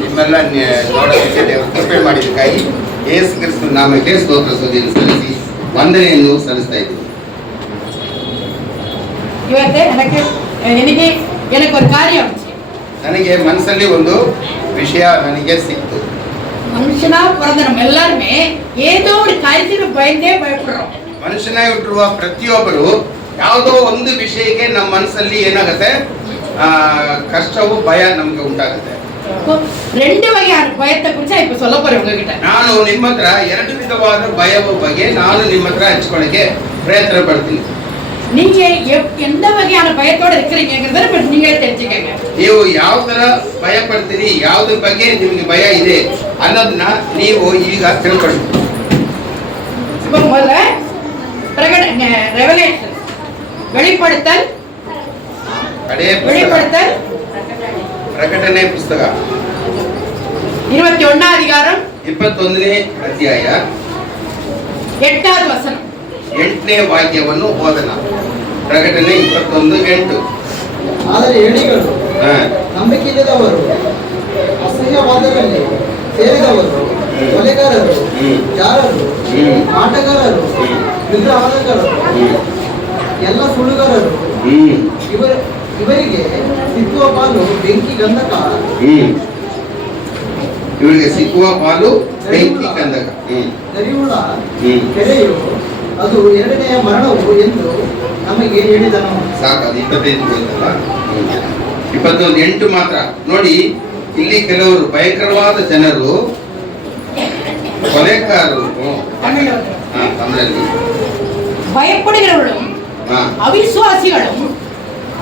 ನಿಮ್ಮೆಲ್ಲ ನೋಡೋದಕ್ಕೆ ದೇವರು ಕೃಪೆ ಮಾಡಿದ್ದಕ್ಕಾಗಿ ಯೇಸು ಕ್ರಿಸ್ತನ ನಾಮಕ್ಕೆ ಸ್ತೋತ್ರ ಸ್ತುತಿಯನ್ನು ಸಲ್ಲಿಸಿ ವಂದನೆಯನ್ನು ಸಲ್ಲಿಸ್ತಾ ಇದ್ದೀವಿ. ನನಗೆ ಮನಸ್ಸಲ್ಲಿ ಒಂದು ವಿಷಯ ನನಗೆ ಸಿಕ್ತು. மனுஷனா பிறந்த நம்ம எல்லாருமே ஏதோ ஒரு காரியத்துக்கு பயந்தே பயப்படுறோம். ಮನುಷ್ಯನಾಗಿ ಹುಟ್ಟಿರುವ ಪ್ರತಿಯೊಬ್ಬರು ಯಾವುದೋ ಒಂದು ವಿಷಯಕ್ಕೆ ನಮ್ಮ ಮನಸ್ಸಲ್ಲಿ ಏನಾಗುತ್ತೆ, ಕಷ್ಟವು ಭಯ ನಮಗೆ ಉಂಟಾಗುತ್ತೆ. ரெண்டு வகையான பயத்தை குறித்து இப்ப சொல்ல போறேன் உங்ககிட்ட. ನಾನು ನಿಮ್ಮ ಹತ್ರ ಎರಡು ವಿಧವಾದ ಭಯದ ಬಗ್ಗೆ ನಾನು ನಿಮ್ಮ ಹತ್ರ ಹಂಚ್ಕೊಳ್ಳಕ್ಕೆ ಪ್ರಯತ್ನ ಪಡ್ತೀನಿ. நீங்க எந்த வகையான பயத்தோட இருக்கிறீங்கங்கறத நீங்களே தெரிஞ்சுக்கங்க. ನೀವು ಯಾವ ತರ ಭಯ ಪಡ್ತೀರಿ, ಯಾವುದ್ರ ಬಗ್ಗೆ ನಿಮಗೆ ಭಯ ಇದೆ ಅನ್ನೋದನ್ನ ನೀವು ಈಗ ತಿಳ್ಕೊಳ್ಳಿ. முதல்ல ரெவலேஷன் வெளிப்படுத்தல் ಪ್ರಕಟಣೆ ಪುಸ್ತಕ 21ನೇ அதிகாரம் 21ನೇ ಅಧ್ಯಾಯ 8வது ವಚನ 8ನೇ ವಾಕ್ಯವನ್ನು ಓದೋಣ. ಪ್ರಕಟಣೆ 21:8. ಆದರೆ ಎಣಿಗಳು, ನಂಬಿಕೆಯಿಲ್ಲದವರು, ಅಸಹ್ಯವಾದದಲ್ಲಿ ಸೇರಿದವರು, ಕೊಲೆಗಾರರು, ಜಾರರು, ಆಟಗಾರರು, ವಿಗ್ರಹಾರಾಧಕರು, ಎಲ್ಲ ಸುಳ್ಳುಗಾರರು, ಇವರಿಗೆ ಸಿಕ್ಕುವ ಪಾಲು ಬೆಂಕಿ ಗಂಧಕ. ಇವರಿಗೆ ಸಿಕ್ಕುವ ಪಾಲು ಬೆಂಕಿ ಗಂಧಕ. ನರಿಯುಳ್ಳ ಕೆರೆಯು ಅದು ಎರಡನೆಯ ಮರಣವು ಎಂದು ನಮಗೆ ಹೇಳಿದನು. ಸಾಕು, ಅದು 25 ಹೋಯ್ತಲ್ಲ. 21:8 ಮಾತ್ರ ನೋಡಿ. ಇಲ್ಲಿ ಕೆಲವರು ಭಯಂಕರವಾದ ಜನರು, ಕೊಲೆಗಾರರು, ತಮಿಳಲ್ಲಿ பயப்படுகிறவர்களும் அவிசுவாசிகளும்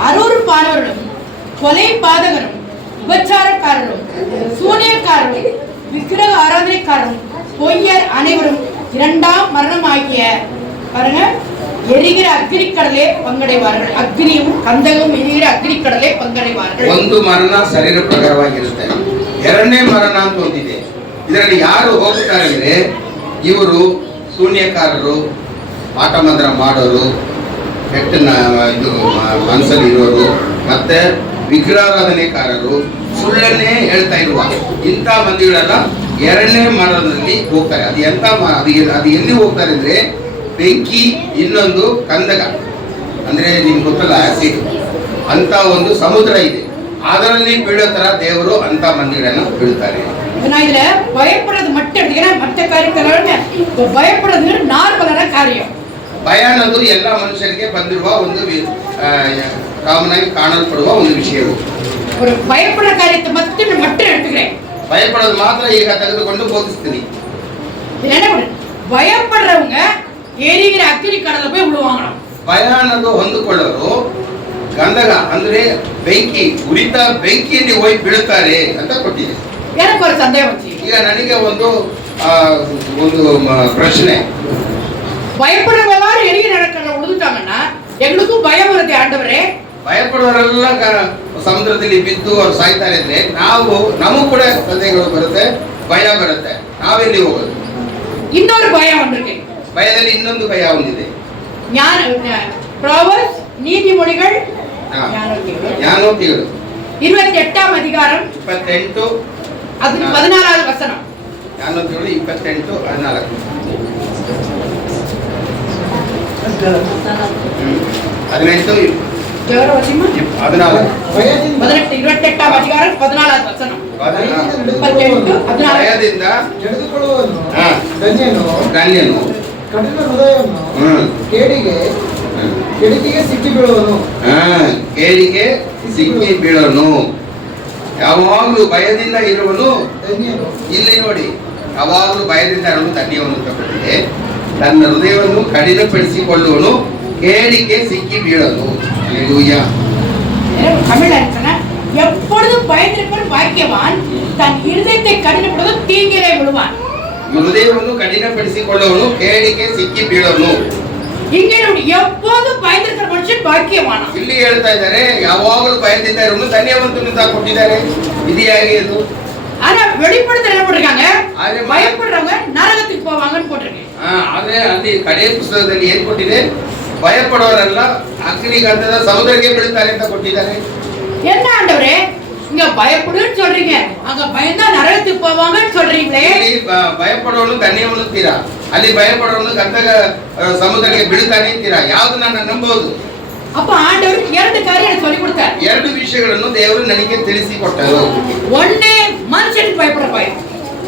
அருவருப்பானவர்களும் கொலை பாதகரும் விபச்சாரக்காரரும் சூனியக்காரரும் விக்கிரக ஆராதனைக்காரரும் பொய்யர் அனைவரும் இரண்டாம் மரணமாகிய பாருங்க எரிகிற அக்னிக்கடலே பங்கடைவார்கள். ಅಗ್ನಿಯು ಕಂದಕವು ಎರಿಗಿற ಅಗ್ನಿಕಡಲೆ ಪಂಗಡೆವಾர்கள். ಒಂದು ಮರಣ ಶರೀರ ಪ್ರಕಾರವಾಗಿರುತ್ತೆ, ಎರಡನೇ ಮರಣ ಅಂತ ಒಂದಿದೆ. ಇದರಲ್ಲಿ ಯಾರು ಹೋಗುತ್ತಾರೆ ಅಂದ್ರೆ ಇವರು ಶೂನ್ಯಕಾರರು, ಆಟ ಮಂತ್ರ ಮಾಡೋರು, ಕೆಟ್ಟ ಇದು ಮನಸ್ಸಲ್ಲಿ ಇರೋರು, ಮತ್ತೆ ವಿಗ್ರಹಾರಾಧನೆಕಾರರು, ಸುಳ್ಳನ್ನೇ ಹೇಳ್ತಾ ಇರುವ ಇಂಥ ಮಂದಿಗಳೆಲ್ಲ ಎರಡನೇ ಮರಣದಲ್ಲಿ ಹೋಗ್ತಾರೆ. ಅದು ಎಂತ ಅದು ಎಲ್ಲಿ ಹೋಗ್ತಾರೆ ಅಂದ್ರೆ ಬೆಂಕಿ, ಇನ್ನೊಂದು ಕಂದಕ ಅಂದ್ರೆ ನಿಮ್ಗೆ ಗೊತ್ತಲ್ಲ ಆಸಿಡ್ ಅಂತ ಒಂದು ಸಮುದ್ರ ಇದೆ, ಅದರಲ್ಲಿ ಬೀಳೋ ತರ ದೇವರು ಅಂತ ಮಂದಿಗಳನ್ನು ಬೀಳ್ತಾರೆ. இதுல பயப்படுறது மட்டும் எடுத்துக்கினா மற்ற காரியங்களோட பயப்படுறது நார்மலான காரியம். ಭಯ ಅನ್ನೋದು ಎಲ್ಲ ಮನುಷ್ಯರಿಗೆ ಬಂದಿರುವ ಒಂದು ಕಾಮನ್ ಆಗಿ ಕಾಣಲ್ಪಡುವ ಒಂದು ವಿಷಯವು. ஒரு பயப்படுற காரியத்தை மட்டும் எடுத்துக்கிறேன். ಭಯಪಡೋದು ಮಾತ್ರ ಈಗ ತೆಗೆದುಕೊಂಡು ಬೋಧಿಸ್ತೀನಿ. பயப்படுறவங்க எரிகிற அக்னி கடல்ல போய் விழுவாங்க. ಭಯ ಅನ್ನೋದು ಹೊಂದಿಕೊಳ್ಳೋರು ಗಂಧಕ ಅಂದ್ರೆ ಬೆಂಕಿ, ಉರಿತ ಬೆಂಕಿಯಲ್ಲಿ ಹೋಗಿ ಬೀಳುತ್ತಾರೆ ಅಂತ ಕೊಟ್ಟಿದೆ. எனக்கு ஒரு சந்தேகம். ಈಗ ನನಗೆ ಒಂದು ಪ್ರಶ್ನೆ, பயப்படுறவங்க எல்லாரும் எரிகிற கடல்ல விழுந்துட்டாங்கன்னா எங்களுக்கும் பயம் வருது ஆண்டவரே. ಭಯಪಡುವವರೆಲ್ಲ ಸಮುದ್ರದಲ್ಲಿ ಬಿದ್ದು ಅವ್ರು ಸಾಯ್ತಾರೆ ಅಂದ್ರೆ ನಮಗೂ ಕೂಡ ಸಂದೇಹಗಳು ಬರುತ್ತೆ, ಭಯ ಬರುತ್ತೆ. ನಾವೆಲ್ಲಿ ಹೋಗೋದು? ಇನ್ನೊಂದು ಭಯ ಒಂದಿದೆ. ಭಯದಲ್ಲಿ ಇನ್ನೊಂದು ಭಯ ಒಂದಿದೆ. ப்ரோவர்ஸ் நீதிமொழிகள் ஞானோக்திகள் 28ஆம் அதிகாரம் 28 அது 14வது வசனம். ஞானோக்திகள் 28:14. 28ஆம் அதிகாரம் 14வது வசனம். ಭಯದಿಂದ ನಡೆದುಕೊಳ್ಳುವವನು ಧನ್ಯನು, ಕಠಿಣ ಹೃದಯವನ್ನು ಕೆಡಿಕೆಗೆ ಸಿಕ್ಕಿ ಬೀಳುವನು. ಕೇಡಿಗೆ ಸಿಕ್ಕಿ ಬೀಳೋನು. ಯಾವಾಗಲೂ ಭಯದಿಂದ ಇರುವನು ಧನ್ಯನು. ಇಲ್ಲಿ ನೋಡಿ, ಯಾವಾಗಲೂ ಭಯದಿಂದ ಇರುವನು ಧನ್ಯವನ್ನು ತಗೊಂಡಿದೆ. ತನ್ನ ಹೃದಯವನ್ನು ಕಡಿಮೆಪಡಿಸಿಕೊಳ್ಳುವನು ಕೇಡಿಗೆ ಸಿಕ್ಕಿ ಬೀಳೋನು. தமிழ்ல இருக்குன்னா எப்பொழுதும் பயந்திருப்பவன் பாக்கியவான், தன் இருதயத்தை கடினப்படுத்தும் தீங்கிலே விழுவான். ಹೃದಯವನ್ನು ಕಡಿಮೆಪಡಿಸಿಕೊಳ್ಳುವನು ಕೇಡಿಗೆ ಸಿಕ್ಕಿ ಬೀಳೋನು. இங்கே எப்போதும் பயந்திருக்கிற ಮನುಷ್ಯன் ಭಾಗ್ಯವಾನ. ಇಲ್ಲಿ ಹೇಳ್ತಾ ಇದ್ದಾರೆ ಯಾವಾಗಲೂ ಭಯದಿಂದ ಇರುವನು ಧನ್ಯವಂತನು ಅಂತ ಕೊಟ್ಟಿದ್ದಾರೆ. ಇದಿಯಾಗಿ ಇದು. ஆனா வெளிப்படுத்தல என்ன போட்டிருக்காங்க? பயப்படுறவங்க ನರಕಕ್ಕೆ போவாங்கன்னு போட்டிருக்கு. ಆದ್ರೆ ಅಲ್ಲಿ ಕಡೆ ಪುಸ್ತಕದಲ್ಲಿ ಏನ್ ಕೊಟ್ಟಿದೆ? ಭಯಪಡೋರೆಲ್ಲ ಅಗ್ನಿಗಂಧದ ಸಮುದ್ರಕ್ಕೆ ಬೀಳ್ತಾರೆ ಅಂತ ಕೊಟ್ಟಿದ್ದಾರೆ. என்ன ஆண்டவரே இங்க பயப்படுன்னு சொல்றீங்க, அங்க பயந்தா நரகத்துக்கு போவாங்கன்னு சொல்றீங்களே. ಇಲ್ಲಿ ಭಯಪಡೋನು ಧನ್ಯವನ್ನು ತೀರಾ, ಅಲ್ಲಿ ಭಯಪಡೋನು ಗಂಧಕ ಸಮುದ್ರಕ್ಕೆ ಬೀಳ್ತಾನೆ ಅಂತೀರಾ. ಯಾವ್ದನ್ನ ನಂಬೋದು? அப்ப ஆண்டவர் இரண்டு காரியம் சொல்லி கொடுத்தார். ಎರಡು ವಿಷಯಗಳನ್ನು ದೇವರು ನನಗೆ ತಿಳಿಸಿ ಕೊಟ್ಟರು. ஒண்ணே மனுஷனுக்கு பயப்படுற பயம்.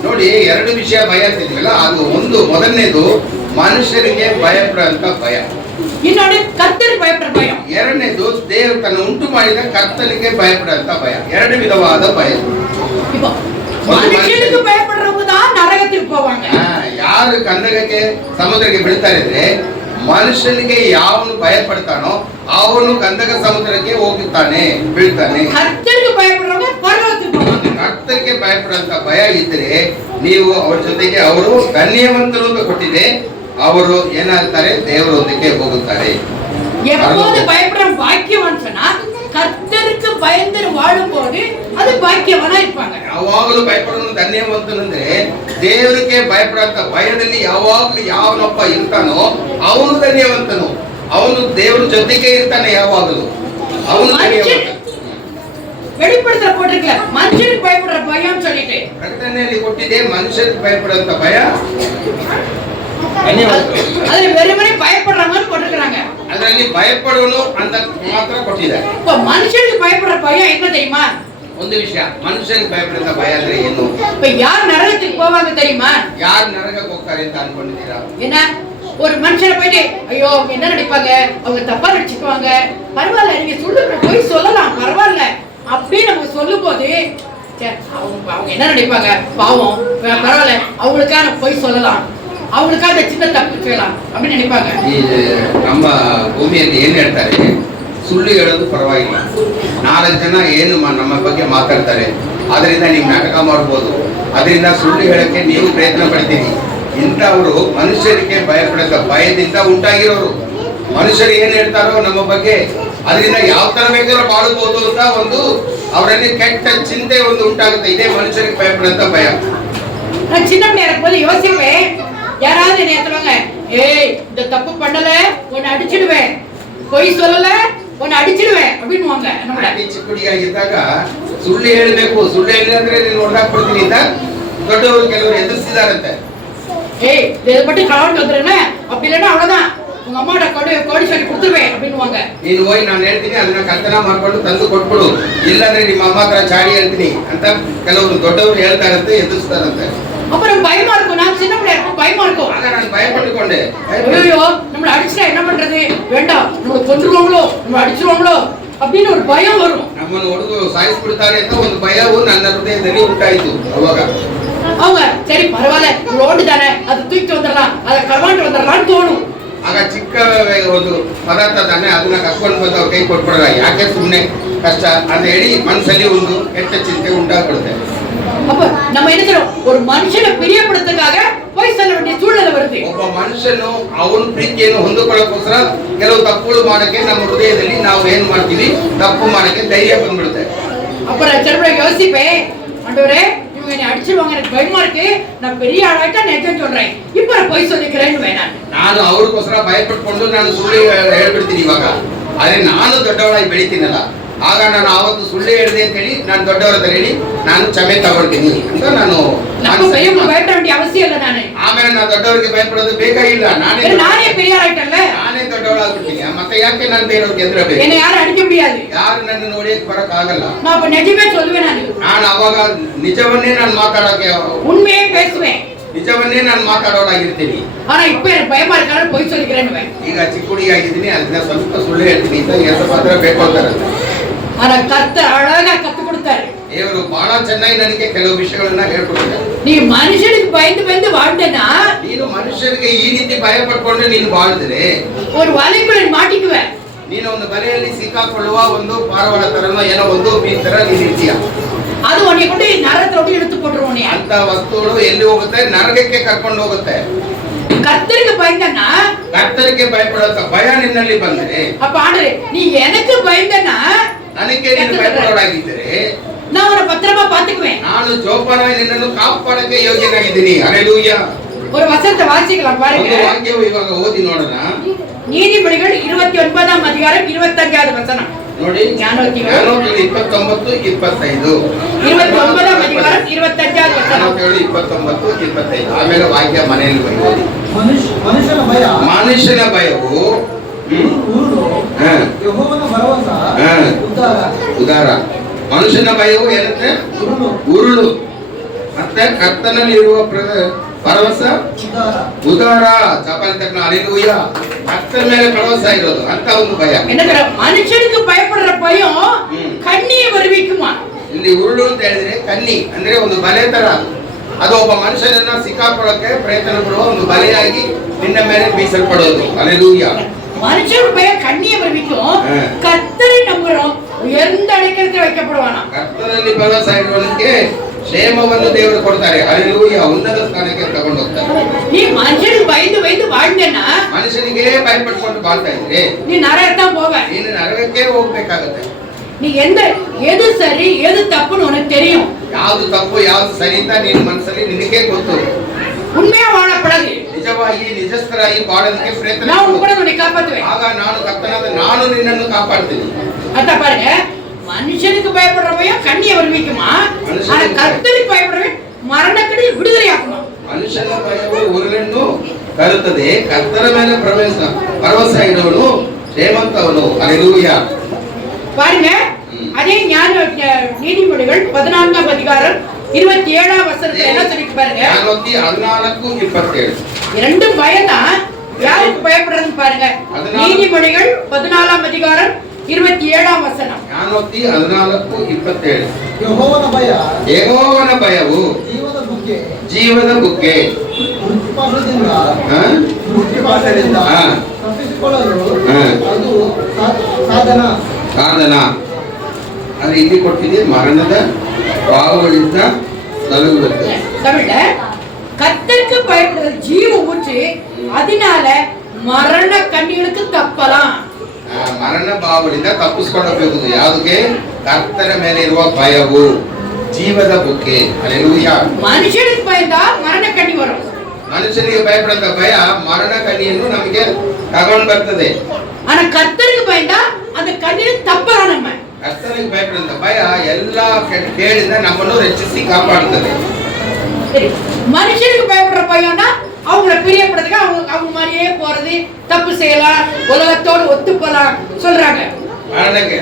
ನೋಡಿ, ಎರಡು ವಿಷಯ ಭಯ ಅಂತಿದ್ವಲ್ಲ, ಅದು ಒಂದು ಮೊದಲನೇದು ಮನುಷ್ಯರಿಗೆ ಭಯಪಡುವಂತ ಭಯ, இன்னொன்னு கர்த்தருக்கு பயப்படுற பயம். ಎರಡನೇದು ದೇವರು ತನ್ನ ಉಂಟು ಮಾಡಿದ ಕರ್ತನಿಗೆ ಭಯಪಡುವಂತ ಭಯ. ಎರಡು ವಿಧವಾದ ಭಯ. இப்போ மனுஷனுக்கு பயப்படுறவங்க தான் நரகத்துக்கு போவாங்க. ಯಾರು ಗಂಧಕಕ್ಕೆ ಸಮುದ್ರಕ್ಕೆ ಬೀಳ್ತಾರೆ ಅಂದ್ರೆ, ಮನುಷ್ಯನಿಗೆ ಯಾವನು ಭಯ ಪಡ್ತಾನೋ ಅವನು ಗಂಧಕ ಸಮುದ್ರಕ್ಕೆ ಹೋಗುತ್ತಾನೆ, ಬೀಳ್ತಾನೆ. ಕರ್ತನಿಗೆ ಭಯಪಡುವವನು ಪರಲೋಕಕ್ಕೆ ಹೋಗ್ತಾನೆ. ಕರ್ತನಿಗೆ ಭಯಪಡುವಂತ ಭಯ ಇದ್ರೆ ನೀವು ಅವರ ಜೊತೆಗೆ, ಅವರು ಧನ್ಯವಂತರು ಅಂತ ಕೊಟ್ಟಿದೆ, ಅವರು ಏನಾಗ್ತಾರೆ, ದೇವರೊಂದಿಗೆ ಹೋಗುತ್ತಾರೆ. எப்போது பயப்படுற பாக்கியவான் சொன்னா கர்த்தருக்கு பயந்து வாழும்போது அது பாக்கியவானா இருப்பாங்க. ಯಾವಾಗಲೂ ಭಯಪಡೋನು ಧನ್ಯವಂತನಂದ್ರೆ, ದೇವರಿಗೆ ಭಯಪಡುವಂತ ಭಯದಲ್ಲಿ ಯಾವಾಗಲೂ ಯಾವನೊಬ್ಬ ಇರ್ತಾನೋ ಅವನು ಧನ್ಯವಂತನು. ಅವನು ದೇವರ ಜೊತೆಗೆ ಇರ್ತಾನೆ ಯಾವಾಗಲೂ, ಅವನು ಧನ್ಯವಂತ. வெளிப்படுத்தல போட்டிருக்கல மனுஷனுக்கு பயப்படுற பயம் சொல்லிட்டு, ಪ್ರಕಟಣೆಯಲ್ಲಿ ಕೊಟ್ಟಿದೆ ಮನುಷ್ಯರಿಗೆ ಭಯಪಡುವಂತ ಭಯ. அதுல வெறுமனே பயப்படுறவங்க போட்டிருக்காங்க, ಅದರಲ್ಲಿ ಭಯಪಡೋನು ಅಂತ ಮಾತ್ರ ಕೊಟ್ಟಿದ್ದಾರೆ. இப்ப மனுஷனுக்கு பயப்படுற பயம் என்ன தெரியுமா? ಒಂದು ವಿಷಯ, ಮನುಷ್ಯನಿಗೆ ಭಯಪಡುವಂತ ಭಯ ಅಂದ್ರೆ ಏನು? இப்ப யார் நரகத்துக்கு போவாங்க தெரியுமா? ಯಾರು ನರಕಕ್ಕೆ ಹೋಗ್ತಾರೆ ಅಂತ ಅನ್ಕೊಂಡಿದ್ದೀರಾ? என்ன, ஒரு மனுஷனை போயிட்டு ஐயோ அவங்க என்ன நினைப்பாங்க, அவங்க தப்பா நினைச்சுக்குவாங்க, பரவாயில்ல நீங்க சொல்லுங்க போய் சொல்லலாம் பரவாயில்ல அப்படின்னு நம்ம சொல்லும் போது அவங்க என்ன நினைப்பாங்க, பாவம் பரவாயில்ல அவங்களுக்காக போய் சொல்லலாம், அவங்களுக்காக சின்ன தப்பு செய்யலாம் அப்படின்னு நினைப்பாங்க. ನಮ್ಮ ಭೂಮಿಯಲ್ಲಿ ಏನ್ ಹೇಳ್ತಾರೆ, ಸುಳ್ಳು ಹೇಳೋದು ಪರವಾಗಿಲ್ಲ, 4 ಜನ ಏನು ನಮ್ಮ ಬಗ್ಗೆ ಮಾತಾಡ್ತಾರೆ, ಅದರಿಂದ ನೀವು ನಾಟಕ ಮಾಡ್ಬೋದು, ಅದರಿಂದ ಸುಳ್ಳು ಹೇಳಕ್ಕೆ ನೀವು ಪ್ರಯತ್ನ ಪಡ್ತೀರಿ. ಇಂಥವರು ಮನುಷ್ಯರಿಗೆ ಭಯಪಡುತ್ತ ಭಯದಿಂದ ಉಂಟಾಗಿರೋರು. ಮನುಷ್ಯರು ಏನ್ ಹೇಳ್ತಾರೋ ನಮ್ಮ ಬಗ್ಗೆ, ಅದರಿಂದ ಯಾವ ತರ ಬೇಕಾದ್ರೂ ಮಾಡಬಹುದು ಅಂತ ಒಂದು ಅವರಲ್ಲಿ ಕೆಟ್ಟ ಚಿಂತೆ ಒಂದು ಉಂಟಾಗುತ್ತೆ. ಇದೇ ಮನುಷ್ಯರಿಗೆ ಭಯಪಡುವಂತ ಭಯ. நான் சின்ன பிள்ளையா இருக்கும்போது யோசிப்பேன், யாராவது என்ன ஏத்துவாங்க, ஏய் இந்த தப்பு பண்ணல உன்னை அடிச்சிடுவேன், பொய் சொல்லல உன்னை அடிச்சிடுவேன் அப்படின்னுவாங்க. ಚಿಕ್ಕ ಹುಡುಗಿಯಾಗಿದ್ದಾಗ ಸುಳ್ಳು ಹೇಳ್ಬೇಕು, ಸುಳ್ಳು ಹೇಳಿದ್ರೆ ನೀನು ಹೊಡೆದಾಕ್ಬಿಡ್ತೀನಿ ಅಂತ ದೊಡ್ಡವರು ಕೆಲವರು ಎದುರಿಸಿದಾರಂತೆ. ஏய் இதை மட்டும் கலவாண்டு வந்துடுறேன்னு, அப்படி இல்லைன்னா அவ்வளவுதான் உங்க அம்மாவோட கோடி சொல்லி கொடுத்துருவேன் அப்படின்னுவாங்க. ನೀನು ಹೋಗಿ ನಾನು ಹೇಳ್ತೀನಿ ಅದನ್ನ ಕರ್ತನ ಮಾಡ್ಕೊಂಡು ತಂದು ಕೊಟ್ಬಿಡು, ಇಲ್ಲಾಂದ್ರೆ ನಿಮ್ಮ ಅಮ್ಮ ಹತ್ರ ಚಾಡಿ ಹೇಳ್ತೀನಿ ಅಂತ ಕೆಲವರು ದೊಡ್ಡವರು ಹೇಳ್ತಾರಂತೆ, ಎದುರಿಸ್ತಾರಂತೆ. அப்புறம் பயமா இருக்கும், நான் சின்ன பிள்ளையா இருக்கும் பயமா இருக்கும். ಆಗ ನಾನು ಭಯಪಟ್ಟುಕೊಂಡೆ, ஐயோ நம்மள அடிச்சா என்ன பண்றது, வேண்டாம் நம்மள கொன்றுவாங்களோ நம்மள அடிச்சிருவாங்களோ அப்படின்னு ஒரு பயம் வரும். ನಮ್ಮನ್ನು ಹೊಡೆದು ಸಾಯಿಸ್ಬಿಡ್ತಾರೆ ಅಂತ ಒಂದು ಭಯವು ನನ್ನ ಹೃದಯದಲ್ಲಿ ಉಂಟಾಯಿತು. ಅವಾಗ அவங்க சரி பரவாயில்ல ரோடு தானே அது தூக்கிட்டு வந்துடலாம், அதை கலவாண்டு வந்துடலாம்னு தோணும். ಆಗ ಚಿಕ್ಕ ಒಂದು ಪದಾರ್ಥ ತಾನೆ, ಅದನ್ನ ಕಸ್ಕೊಂಡು ಬಂದು ಅವ್ರ ಕೈ ಕೊಟ್ಬಿಡಲ್ಲ, ಯಾಕೆ ಸುಮ್ಮನೆ ಕಷ್ಟ ಅಂತ ಹೇಳಿ ಮನಸ್ಸಲ್ಲಿ ಒಂದು ಕೆಟ್ಟ ಚಿಂತೆ ಉಂಟಾಗ್ಬಿಡುತ್ತೆ. அப்ப நம்ம என்ன செய்றோம், ஒரு மனுஷனை பிரியப்படுத்துறதுக்காக போய் சொல்ல வேண்டிய சூழ்நிலை வருது. ಒಬ್ಬ ಮನುಷ್ಯನು ಅವನ ಪ್ರೀತಿಯನ್ನು ಹೊಂದಿಕೊಳ್ಳೋಕ್ಕೋಸ್ಕರ ಕೆಲವು ತಪ್ಪುಗಳು ಮಾಡಕ್ಕೆ ನಮ್ಮ ಹೃದಯದಲ್ಲಿ ನಾವು ಏನ್ ಮಾಡ್ತೀವಿ, ತಪ್ಪು ಮಾಡಕ್ಕೆ ಧೈರ್ಯ ಬಂದ್ಬಿಡುತ್ತೆ. அப்புறம் சில யோசிப்பேன், ஆண்டவரே இவங்க என்னை அடிச்சிருவாங்க எனக்கு பயமா இருக்கு, நான் பெரிய ஆளாயிட்டா நிஜம் சொல்றேன், இப்ப போய் சொல்லிக்கிறேன்னு வேணாம். ನಾನು ಅವ್ರಿಗೋಸ್ಕರ ಭಯಪಟ್ಕೊಂಡು ನಾನು ಸುಳ್ಳು ಹೇಳ್ಬಿಡ್ತೀನಿ. ಇವಾಗ ಆದ್ರೆ ನಾನು ದೊಡ್ಡವಳಾಗಿ ಬೆಳಿತೀನಲ್ಲ, ಆಗ ನಾನು ಆವತ್ತು ಸುಳ್ಳು ಹೇಳಿದೆ ಅಂತ ಹೇಳಿ ನಾನು ದೊಡ್ಡವರ ಹತ್ರ ಹೇಳಿ ನಾನು ಕ್ಷಮೆ ತಗೊಳ್ತೀನಿ ಅಂತ ನಾನು பயப்பட வேண்டிய அவசியம் ಇಲ್ಲ. ನಾನು ಆಮೇಲೆ ನಾನು ದೊಡ್ಡವರಿಗೆ ಭಯಪಡೋದು ಬೇಕಾಗಿಲ್ಲ, நானே பெரிய ஆளாயிட்டல்ல, ನಾನೇ ದೊಡ್ಡವಳಾಗ್ಬಿಡ್ತೀನಿ. ಮತ್ತೆ ಯಾಕೆ ನಾನು ಬೇರೆಯವ್ರಿಗೆ ಎದುರಬೇಕು? என்னை யாரும் அடிக்க முடியாது, ಯಾರು ನನ್ನ ನೋಡಿಯಕ್ಕೆ ಬರಕ್ ಆಗಲ್ಲ. நான் அப்ப நிஜமே சொல்லுவேன், ನಾನು ಅವಾಗ ನಿಜವನ್ನೇ ನಾನು ಮಾತಾಡೋಕೆ, உண்மையே பேசுவேன், ನಿಜವನ್ನೇ ನಾನು ಮಾತಾಡೋಳಾಗಿರ್ತೀನಿ. ஆனா இப்ப எனக்கு பயமா இருக்கான போய் சொல்லிக்கிறேன்னு. ಈಗ ಚಿಕ್ಕ ಹುಡುಗಿಯಾಗಿದ್ದೀನಿ, ಅದನ್ನ ಸ್ವಲ್ಪ ಸುಳ್ಳು ಹೇಳ್ತೀನಿ ಅಂತ ಎಷ್ಟು ಮಾತ್ರ ಬೇಕು ಅಂತಾರೆ. ஆனா கர்த்தர் அழகா கத்து கொடுத்தாரு. ದೇವರು ಬಹಳ ಚೆನ್ನಾಗಿ ನನಗೆ ಕೆಲವು ವಿಷಯಗಳನ್ನ ಹೇಳ್ಕೊಟ್ಟಿದ್ದಾರೆ. நீ மனுஷனுக்கு பயந்து வாழ்ந்தனா, ನೀನು ಮನುಷ್ಯರಿಗೆ ಈ ರೀತಿ ಭಯ ಪಟ್ಕೊಂಡು ನೀನು ಬಾಳಿದ್ರೆ ஒரு வலைக்குள்ள மாட்டிக்குவ. ನೀನು ಒಂದು ಬಲೆಯಲ್ಲಿ ಸಿಕ್ಕಾಕೊಳ್ಳುವ ಒಂದು ಪಾರವಾಳ ತರನೋ ಏನೋ ಒಂದು ಮೀನ್ ತರ ನೀನು ಇರ್ತೀಯ. ಅದು உன்னை கொண்டு நரகத்தோட எடுத்து போட்டுரும். நீ ಅಂತ ವಸ್ತುಗಳು ಎಲ್ಲಿ ಹೋಗುತ್ತೆ, ನರಕಕ್ಕೆ ಕರ್ಕೊಂಡು ಹೋಗುತ್ತೆ. கர்த்தருக்கு பயந்தனா, ಕರ್ತರಿಗೆ ಭಯಪಡುವಂತ ಭಯ ನಿನ್ನಲ್ಲಿ ಬಂದರೆ, அப்ப ஆண்டவரே நீ எனக்கு பயந்தனா, ನನಗೆ ನೀನು ಭಯಪಡೋಳಾಗಿದ್ದರೆ நான் உன்னை பத்திரமா பாத்துக்குவேன், ನಾನು ಜೋಪಾನವಾಗಿ ನಿನ್ನನ್ನು ಕಾಪಾಡಕ್ಕೆ ಯೋಗ್ಯನಾಗಿದ್ದೀನಿ. ಹಲ್ಲೆಲೂಯಾ. ஒரு வசனத்தை வாசிக்கலாம் பாருங்க. ಒಂದು ವಾಕ್ಯವು ಇವಾಗ ಓದಿ ನೋಡೋಣ. நீதிபதிகள் 29ஆம் அதிகாரம் 25வது வசனம். ನೋಡಿ ಜ್ಞಾನೋಕ್ತಿಗಳು. ಜ್ಞಾನೋಕ್ತಿಗಳು 29, 25. 29ನೇ ಅಧಿಕಾರಂ 25ನೇ ವಚನ. ಜ್ಞಾನೋಕ್ತಿಗಳು 29, 25. ಆಮೇಲೆ ವಾಕ್ಯ ಮನೆಯಲ್ಲಿ ಬರೆಯೋದು. ಮನುಷ್ಯನ ಭಯ ಮನುಷ್ಯನ ಭಯವು ಉರುಳು, ಹಾ. ಯೆಹೋವನ ಭರವಸ ಹಾ. ಉದ್ಧಾರ. ಉದಾರ. ಮನುಷ್ಯನ ಭಯವು ಏನಂತೆ? ಉರುಳು, ಉರುಳು. ಮತ್ತೆ ಕರ್ತನಲ್ಲಿ ಇರುವ ಭರವಸ ಉದ್ಧಾರ. ಉದಾರ. ಚಪಾಲಿ ತಕ್ಕ ಅಲ್ಲಿಯ ಕರ್ತನ ಮೇಲೆ ಭರವಸ ಇರೋದು ಅಂತ ಒಂದು ಭಯ. என்னங்கற மனுஷனுக்கு பயப்படுற பயம் கண்ணியை வருவிக்குமா. ಇಲ್ಲಿ ಉರುಳು ಅಂತ ಹೇಳಿದ್ರೆ ಕನ್ನಿ ಅಂದ್ರೆ ಒಂದು ಬಲೆ ತರ. ಅದು ಒಬ್ಬ ಮನುಷ್ಯನನ್ನ ಸಿಕ್ಕಾಕೊಳ್ಳಕ್ಕೆ ಪ್ರಯತ್ನ ಪಡುವ ಒಂದು ಬಲೆಯಾಗಿ ನಿನ್ನ ಮೇಲೆ ಬೀಸಲ್ಪಡೋದು. ಅಲ್ಲೇಲೂಯಾ. மனுஷனுக்கு பயம் கண்ணியை வருவிக்கும். கர்த்தரை நம்புறோம் உயர்ந்த அடைக்கலத்தில் வைக்கப்படுவானா. ಕರ್ತನಲ್ಲಿ ಭರವಸ ಇಡುವವನಿಗೆ ಕ್ಷೇಮವನ್ನು ದೇವರು ಕೊಡ್ತಾರೆ. ಅಲ್ಲೇಲೂಯಾ. ಉನ್ನತ ಸ್ಥಾನಕ್ಕೆ ತಗೊಂಡು ಹೋಗ್ತಾರೆ. நீ மனுஷனுக்கு பயந்து வாழ்ந்தேன்னா ಮನುಷ್ಯನಿಗೆ ಭಯಪಟ್ಕೊಂಡು ಬಾಳ್ತಾ ಇದ್ರೆ நீ நரகத்தான் போவ. ನೀನು ನರಕಕ್ಕೆ ಹೋಗ್ಬೇಕಾಗತ್ತೆ. நீ எது சரி எது தப்புன்னு உனக்கு தெரியும். ಯಾವ್ದು ತಪ್ಪು ಯಾವ್ದು ಸರಿ ಅಂತ ನಿನ್ನ ಮನಸ್ಸಲ್ಲಿ ನಿನಗೆ ಗೊತ್ತು. உண்மையா வாழ பழகு. ನಿಜವಾಗಿ ನಿಜಸ್ಥರಾಗಿ ಬಾಳೋದಕ್ಕೆ ಪ್ರಯತ್ನ நான் ಪಡು. கூட உன்னை காப்பாத்துவேன். ಆಗ ನಾನು ಕರ್ತನಾದ ನಾನು ನಿನ್ನನ್ನು ಕಾಪಾಡ್ತೀನಿ. அத பாருங்க, மனுஷனுக்கு பயப்படுற பயம் கண்ணியை வருவிக்குமா. ஆனா கர்த்தருக்கு பயப்படுறவன் மரணக்கடி விடுதலையாக்குமா. ಮನುಷ್ಯನ ಭಯವು ಉರುಳನ್ನು ಕರುತ್ತದೆ, ಕರ್ತನ ಮೇಲೆ ಭರವಸ ಇಡುವನು ಶ್ರೀಮಂತವನು. ಅಲ್ಲೇಲೂಯಾ. பாருங்க, அதே ஞான நீதிமொழிகள் 14ஆம் அதிகாரம் 27ஆம் வசனத்துல என்ன சொல்லிட்டு பாருங்க. ಜ್ಞಾನೋಕ್ತಿ 14, 27. இரண்டும் பயம்தான். யாருக்கு பயப்படுறதுன்னு பாருங்க. நீதிமொழிகள் 14ஆம் அதிகாரம் 27ஆம் வசனம். ಜ್ಞಾನೋಕ್ತಿ 14, 27. ಯೆಹೋವನ ಭಯ ಯೆಹೋವನ ಭಯವು ಜೀವದ ಬುಗ್ಗೆ, ಜೀವದ ಬುಗ್ಗೆ. ಮೃತ್ಯುಪಾಶದಿಂದ ಹಾ? ಮೃತ್ಯುಪಾಶದಿಂದ ಹಾ. ತಪ್ಪಿಸಿಕೊಳ್ಳಲು ಹಾ. ಅದು ಸಾಧನ. ಸಾಧನ. ಅದು ಇಲ್ಲಿ ಕೊಟ್ಟಿದೆ, ಮರಣದ பாவಗಳಿಂದ ನಲಗುವುದು. தமிழ்ல கர்த்தருக்கு பயப்படுறது ஜீவ ஊற்று, அதனால மரண கண்ணிகளுக்கு தப்பலாம். ಮರಣ ಭಾವಗಳಿಂದ ತಪ್ಪಿಸಿಕೊಳ್ಳಬೇಕು. ಯಾವುದಕ್ಕೆ? ಕರ್ತನ ಮೇಲೆ ಇರುವ ಭಯವು ಜೀವದ ಬುಕ್ಕೆ. ಅಲ್ಲೇಲೂಯಾ. மனுஷனுக்கு பயந்தா மரண கண்ணி வரும். ಮನುಷ್ಯನಿಗೆ ಭಯಪಡಂತ ಭಯ ಮರಣ ಕಣ್ಣಿಯನ್ನು ನಮಗೆ ತಗೊಂಡು ಬರ್ತದೆ. ஆனா கர்த்தருக்கு பயந்தா அந்த கண்ணில தப்பலாம். நம்ம ಕರ್ತನಿಗೆ ಭಯಪಡಂತ ಭಯ ಎಲ್ಲಾ ಕೇಳಿಂದ ನಮ್ಮನ್ನು ರಕ್ಷಿಸಿ ಕಾಪಾಡುತ್ತದೆ. சரி, மனுஷனுக்கு பயப்படுற பயம்னா அவங்கள பிரியப்படுறதுக்கு அவங்க மாதிரியே போறது, தப்பு செய்யலாம், உலகத்தோடு ஒத்து போலாம் சொல்றாங்க. ಮರಣಕ್ಕೆ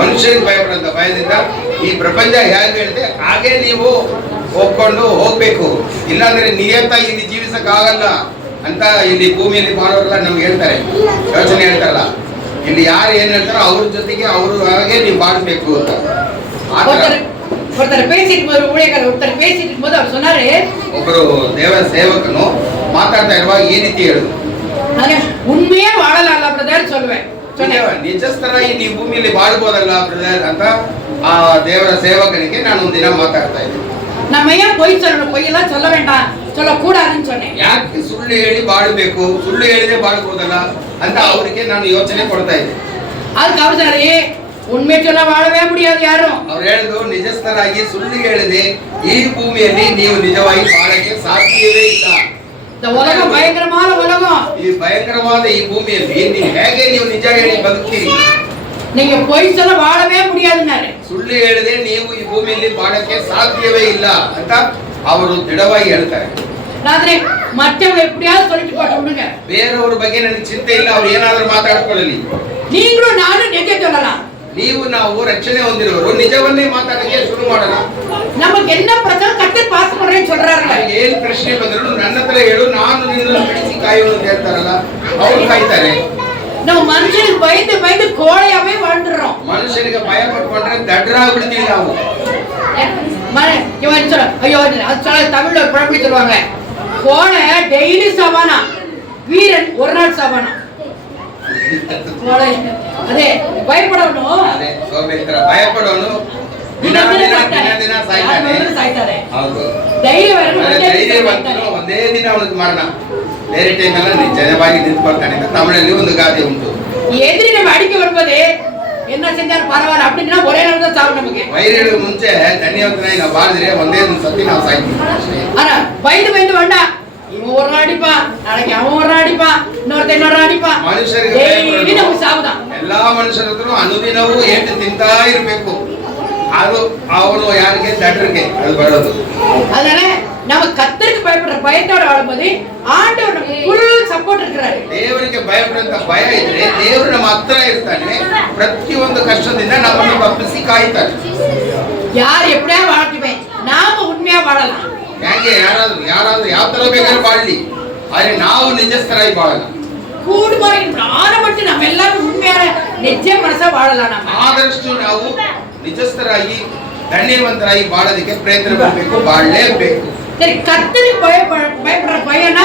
ಮನುಷ್ಯನಿಗೆ ಭಯಪಡಂತ ಭಯದಿಂದ ಈ ಪ್ರಪಂಚ ಹೇಗೆ ಹೇಳಿದೆ ಹಾಗೆ ನೀವು ಒಪ್ಕೊಂಡು ಹೋಗ್ಬೇಕು. ಇಲ್ಲಾಂದ್ರೆ ನಿಯತ ಇಲ್ಲಿ ಜೀವಿಸಕ್ಕಾಗಲ್ಲ ಅಂತ ಇಲ್ಲಿ ಭೂಮಿಯಲ್ಲಿ ಮಾಡೋರೆಲ್ಲ ನಮ್ಗೆ ಹೇಳ್ತಾರೆ, ಯೋಚನೆ ಹೇಳ್ತಾರಲ್ಲ. ಇಲ್ಲಿ ಯಾರು ಏನ್ ಹೇಳ್ತಾರೋ ಅವ್ರ ಜೊತೆಗೆ ಅವರು ಹಾಗೆ ನೀವು ಬಾಳ್ಬೇಕು ಅಂತ. ஒருத்தர் பேசிட்டு போது ஊழியக்காரர் ஒருத்தர் பேசிட்டு போது அவர் சொன்னாரு, ಒಬ್ಬರು ದೇವ ಸೇವಕನು ಮಾತಾಡ್ತಾ ಇರುವಾಗ ಈ ರೀತಿ ಹೇಳುದು, உண்மையே வாழலாம்ல பிரதர் சொல்லுவேன். ನಿಜಸ್ಥರಾಗಿ ನೀವು ಭೂಮಿಯಲ್ಲಿ ಬಾಳ್ಬೋದಲ್ಲ ಬ್ರದರ್ ಅಂತ ಆ ದೇವರ ಸೇವಕನಿಗೆ ನಾನು ಒಂದಿನ ಮಾತಾಡ್ತಾ ಇದ್ದೆ. நம்ம ஏன் பொய் சொல்லணும், பொய்யெல்லாம் சொல்ல வேண்டாம், சொல்லக்கூடாதுன்னு சொன்னேன். ಯಾಕೆ ಸುಳ್ಳು ಹೇಳಿ ಬಾಳ್ಬೇಕು, ಸುಳ್ಳು ಹೇಳಿದ್ರೆ ಬಾಳ್ಬೋದಲ್ಲ ಅಂತ ಅವರಿಗೆ ನಾನು ಯೋಚನೆ ಕೊಡ್ತಾ ಇದ್ದೆ. அதுக்கு அவர் சொன்னாரு, உண்மை சொல்ல வாழவே முடியாது யாரும். ಅವ್ರು ಹೇಳುದು, ನಿಜಸ್ಥರಾಗಿ ಸುಳ್ಳು ಹೇಳಿದೆ ಈ ಭೂಮಿಯಲ್ಲಿ ನೀವು ನಿಜವಾಗಿ ಬಾಳಕ್ಕೆ ಸಾಧ್ಯವೇ ಇಲ್ಲ. இந்த உலகம் பயங்கரமான உலகம். ಈ ಭಯಂಕರವಾದ ಈ ಭೂಮಿಯಲ್ಲಿ ನೀವು ನಿಜ ಹೇಳಿ ಬದುಕ್ತೀರಿ. நீங்க பொய் சொல்ல வாழவே முடியாதுன்னாரு. ಸುಳ್ಳು ಹೇಳಿದೆ ನೀವು ಈ ಭೂಮಿಯಲ್ಲಿ ಬಾಳಕ್ಕೆ ಸಾಧ್ಯವೇ ಇಲ್ಲ ಅಂತ ಅವರು ದೃಢವಾಗಿ ಹೇಳ್ತಾರೆ. ಆದ್ರೆ ಮತ್ತವங்க எப்படியாவது சொல்லிட்டு போட்டு விடுங்க. ಬೇರೆಯವರ ಬಗ್ಗೆ ನನಗೆ ಚಿಂತೆ ಇಲ್ಲ, ಅವ್ರು ಏನಾದರೂ ಮಾತಾಡ್ಕೊಳ್ಳಲಿ. நீங்களும் நானும் நிஜ சொல்லலாம். ನೀವು ನಾವು ರಕ್ಷಣೆ ಹೊಂದಿರುವವರು ನಿಜವನ್ನೇ ಮಾತಾಡಕ್ಕೆ ಶುರು ಮಾಡೋಣ. நமக்கு என்ன பிரச்சனை கர்த்தர் பாஸ் பண்றேன்னு சொல்றாருல. ಏನ್ ಪ್ರಶ್ನೆ ಬಂದ್ರು ನನ್ನ ಹತ್ರ ಹೇಳು, ನಾನು ನಿನ್ನನ್ನು ಬಿಡಿಸಿ ಕಾಯೋನು ಅಂತ ಹೇಳ್ತಾರಲ್ಲ, ಅವ್ರು ಕಾಯ್ತಾರೆ. ನಾವು ಮನುಷ್ಯನಿಗೆ பயந்து கோழையாவே வாழ்ந்துறோம். ಮನುಷ್ಯನಿಗೆ ಭಯ ಪಟ್ಕೊಂಡ್ರೆ ದಡ್ಡರಾಗ್ಬಿಡ್ತೀವಿ ನಾವು. இவன் சொல்ல, ஐயோ அது சொல்ல தமிழ்ல ஒரு பழமொழி சொல்லுவாங்க, கோழை டெய்லி சாவானா, வீரன் ஒரு நாள் சாவானா. கோழை ಅದೇ ಭಯಪಡೋನು, ಅದೇ ಸೋಮೇಶ್ವರ ಭಯಪಡೋನು ದಿನ ಸಾಯ್ತಾನೆ. ಹೌದು, ಧೈರ್ಯವಂತನು ಒಂದೇ ದಿನ ಅವನಿಗೆ ಮರಣ. ಬೇರೆ ಟೈಮ್ ಎಲ್ಲ ನಿಜವಾಗಿ ನಿಂತ್ಕೊಳ್ತಾನೆ ಅಂತ ತಮಿಳಲ್ಲಿ ಒಂದು ಗಾದೆ ಉಂಟು. ಎದುರಿ நம்ம அடிக்க வரும்போது என்ன செஞ்சாலும் பரவாயில்ல அப்படின்னா ஒரே நாள் தான் சாவு நமக்கு. ವೈರಿಗಳು ಮುಂಚೆ ಧನ್ಯವಂತನಾಗಿ ನಾವು ಬಾಳಿದ್ರೆ ಒಂದೇ ಒಂದು ಸತಿ ನಾವು ಸಾಯ್ತೀವಿ. ಆனா பயந்து வேண்டாம், இவன் ஒரு நாள் அடிப்பான், நாளைக்கு அவன் ஒரு நாள் அடிப்பான், இன்னொரு அடிப்பான். ಮನುಷ್ಯರಿಗೆ டெய்லி நமக்கு சாவுதான். ಎಲ್ಲಾ ಮನುಷ್ಯರ ಹತ್ರ ಅನುದಿನವೂ ಏಟು ತಿಂತಾ ಇರಬೇಕು. ಅದು ಅವನು ಯಾರಿಗೆ ದಡ್ರಿಗೆ ಅದು ಬರೋದು. அதனால நம்ம கர்த்தருக்கு பயப்படுற பயத்தோட வாழும்போது ஆண்டவர் நமக்கு ஃபுல் சப்போர்ட் இருக்கிறாரு. ದೇವರಿಗೆ ಭಯಪಡುವಂತ ಭಯ ಇದ್ರೆ ದೇವರು ನಮ್ಮ ಹತ್ರ ಇರ್ತಾನೆ. ಪ್ರತಿಯೊಂದು ಕಷ್ಟದಿಂದ ನಮ್ಮನ್ನು ತಪ್ಪಿಸಿ ಕಾಯ್ತಾನೆ. யார் எப்படியா வாழட்டுமே, நாம உண்மையா வாழலாம். ಹೇಗೆ ಯಾರಾದ್ರೂ ಯಾವ ತರ ಬೇಕಾದ್ರೂ ಬಾಳ್ಲಿ, ಆದ್ರೆ ನಾವು ನಿಜಸ್ಥರಾಗಿ ಬಾಳಲ್ಲ. கூடுமாறு ஆரம்பட்டு நம்ம எல்லாரும் உண்மையான நிஜ மனசா வாழலாம். நம்ம ಆದಷ್ಟು ನಾವು ನಿಜಸ್ಥರಾಗಿ ಧನ್ಯವಂತರಾಗಿ ಬಾಳೋದಕ್ಕೆ ಪ್ರಯತ್ನ ಪಡಬೇಕು, ಬಾಳಲೇಬೇಕು. சரி, கர்த்தருக்கு பயப்படுற பயம்னா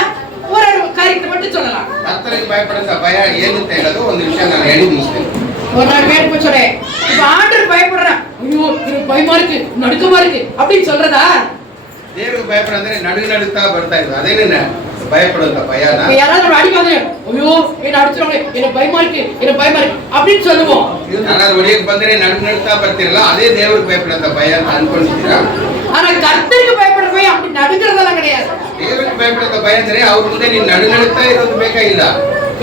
ஒரு காரியத்தை மட்டும் சொல்லலாம். ಕರ್ತನಿಗೆ ಭಯಪಡುವಂತ ಭಯ ಏನು ಅಂತ ಹೇಳೋದು ಒಂದು ವಿಷಯ ನಾನು ಹೇಳಿ ಮುಗಿಸ್ತೇನೆ. ஒரு நாள் வேணும்னு சொல்றேன், இப்ப ஆண்டவர் பயப்படுறான், ஐயோ எனக்கு பயமா இருக்கு, நடுக்கமா இருக்கு அப்படின்னு சொல்றதா? ದೇವರಿಗೆ ಭಯಪಡ ಅಂದ್ರೆ ನಡುತ್ತಾ ಬರ್ತಾ ಇದ್ರು, ಅದೇನೇ பயப்படுವಂತ ಭಯನ. யாராவது அடிக்காத, ஐயோ என்ன அடிச்சிருவாங்க, எனக்கு பயமா இருக்கு அப்படின்னு சொல்லுவோம். ಯಾರಾದ್ರೂ ಹೊಡಿಯಕ್ಕೆ ಬಂದ್ರೆ ನಡುತ್ತಾ ಬರ್ತಿರಲ್ಲ, ಅದೇ ದೇವರಿಗೆ ಭಯಪಡುವಂತ ಭಯ ಅಂತ ಅನ್ಕೊಂಡಿದ್ದೀರಾ? ஆனா கர்த்தருக்கு பயப்படுற பயம் அப்படி நடுக்கிறதெல்லாம் கிடையாது. ದೇವರಿಗೆ ಭಯಪಡುವಂತ ಭಯ ಅಂದ್ರೆ ಅವ್ರ ಮುಂದೆ ನೀನು ನಡುತ್ತಾ ಇರೋದು ಬೇಕಾಗಿಲ್ಲ.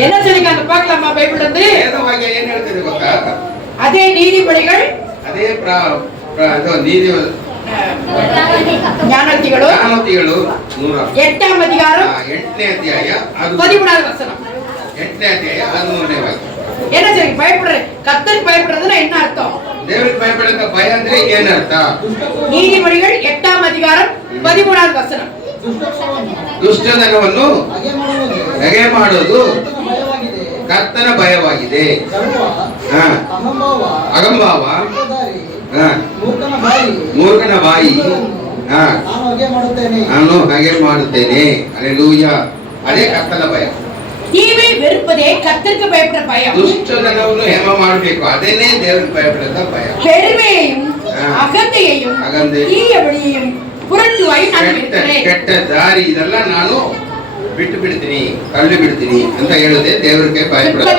என்ன சொல்லிருக்காங்க பார்க்கலாமா பைபிள் வந்து? ವೇದವಾಕ್ಯ ಏನ್ ಹೇಳ್ತಿದೆ ಗೊತ್ತಾ? அதே நீதிபதிகள், ಅದೇ ನೀತಿ ஞானோக்திகள் 8ஆம் அதிகாரம் 8ನೇ ಅಧ್ಯಾಯ 13வது வசனம். 8ನೇ ಅಧ್ಯಾಯ 13ನೇ ವಾಕ್ಯ. என்ன சொல்லி பயப்படுற கர்த்தருக்கு பயப்படுறதுன்னா என்ன அர்த்தம்? ದೇವರಿಗೆ ಭಯಪಡುವಂತ ಭಯ ಅಂದ್ರೆ ಏನರ್ಥ? நீதிபதிகள் 8ஆம் அதிகாரம் 13வது வசனம். ದುಷ್ಟತನವನ್ನು ನಗೆ ಮಾಡೋದು ಕರ್ತನ ಭಯವಾಗಿದೆ. ಅಗಂಭಾವ, ಮೂರ್ಖನ ಬಾಯಿ ನಾನು ಹಾಗೆ ಮಾಡುತ್ತೇನೆ. அல்லேலூயா. ಅದೇ ಕರ್ತನ ಭಯ. தீமை வெறுப்பதே கர்த்தருக்கு பயப்படுற பயம். ದುಷ್ಟತನವನ್ನು ಹೇಮ ಮಾಡಬೇಕು, ಅದೇನೇ ದೇವರಿಗೆ ಭಯಪಡುವಂತ ಭಯ. பெருமையையும் அகந்தையையும் தீய வழியையும் புரட்டுவாய் நான் இருக்கிறேன். ಕೆಟ್ಟ ದಾರಿ ಇದೆಲ್ಲ ನಾನು ಬಿಟ್ಟು ಬಿಡ್ತೀನಿ, ತಳ್ಳಿ ಬಿಡ್ತೀನಿ ಅಂತ ಹೇಳುದೇ ದೇವರಿಗೆ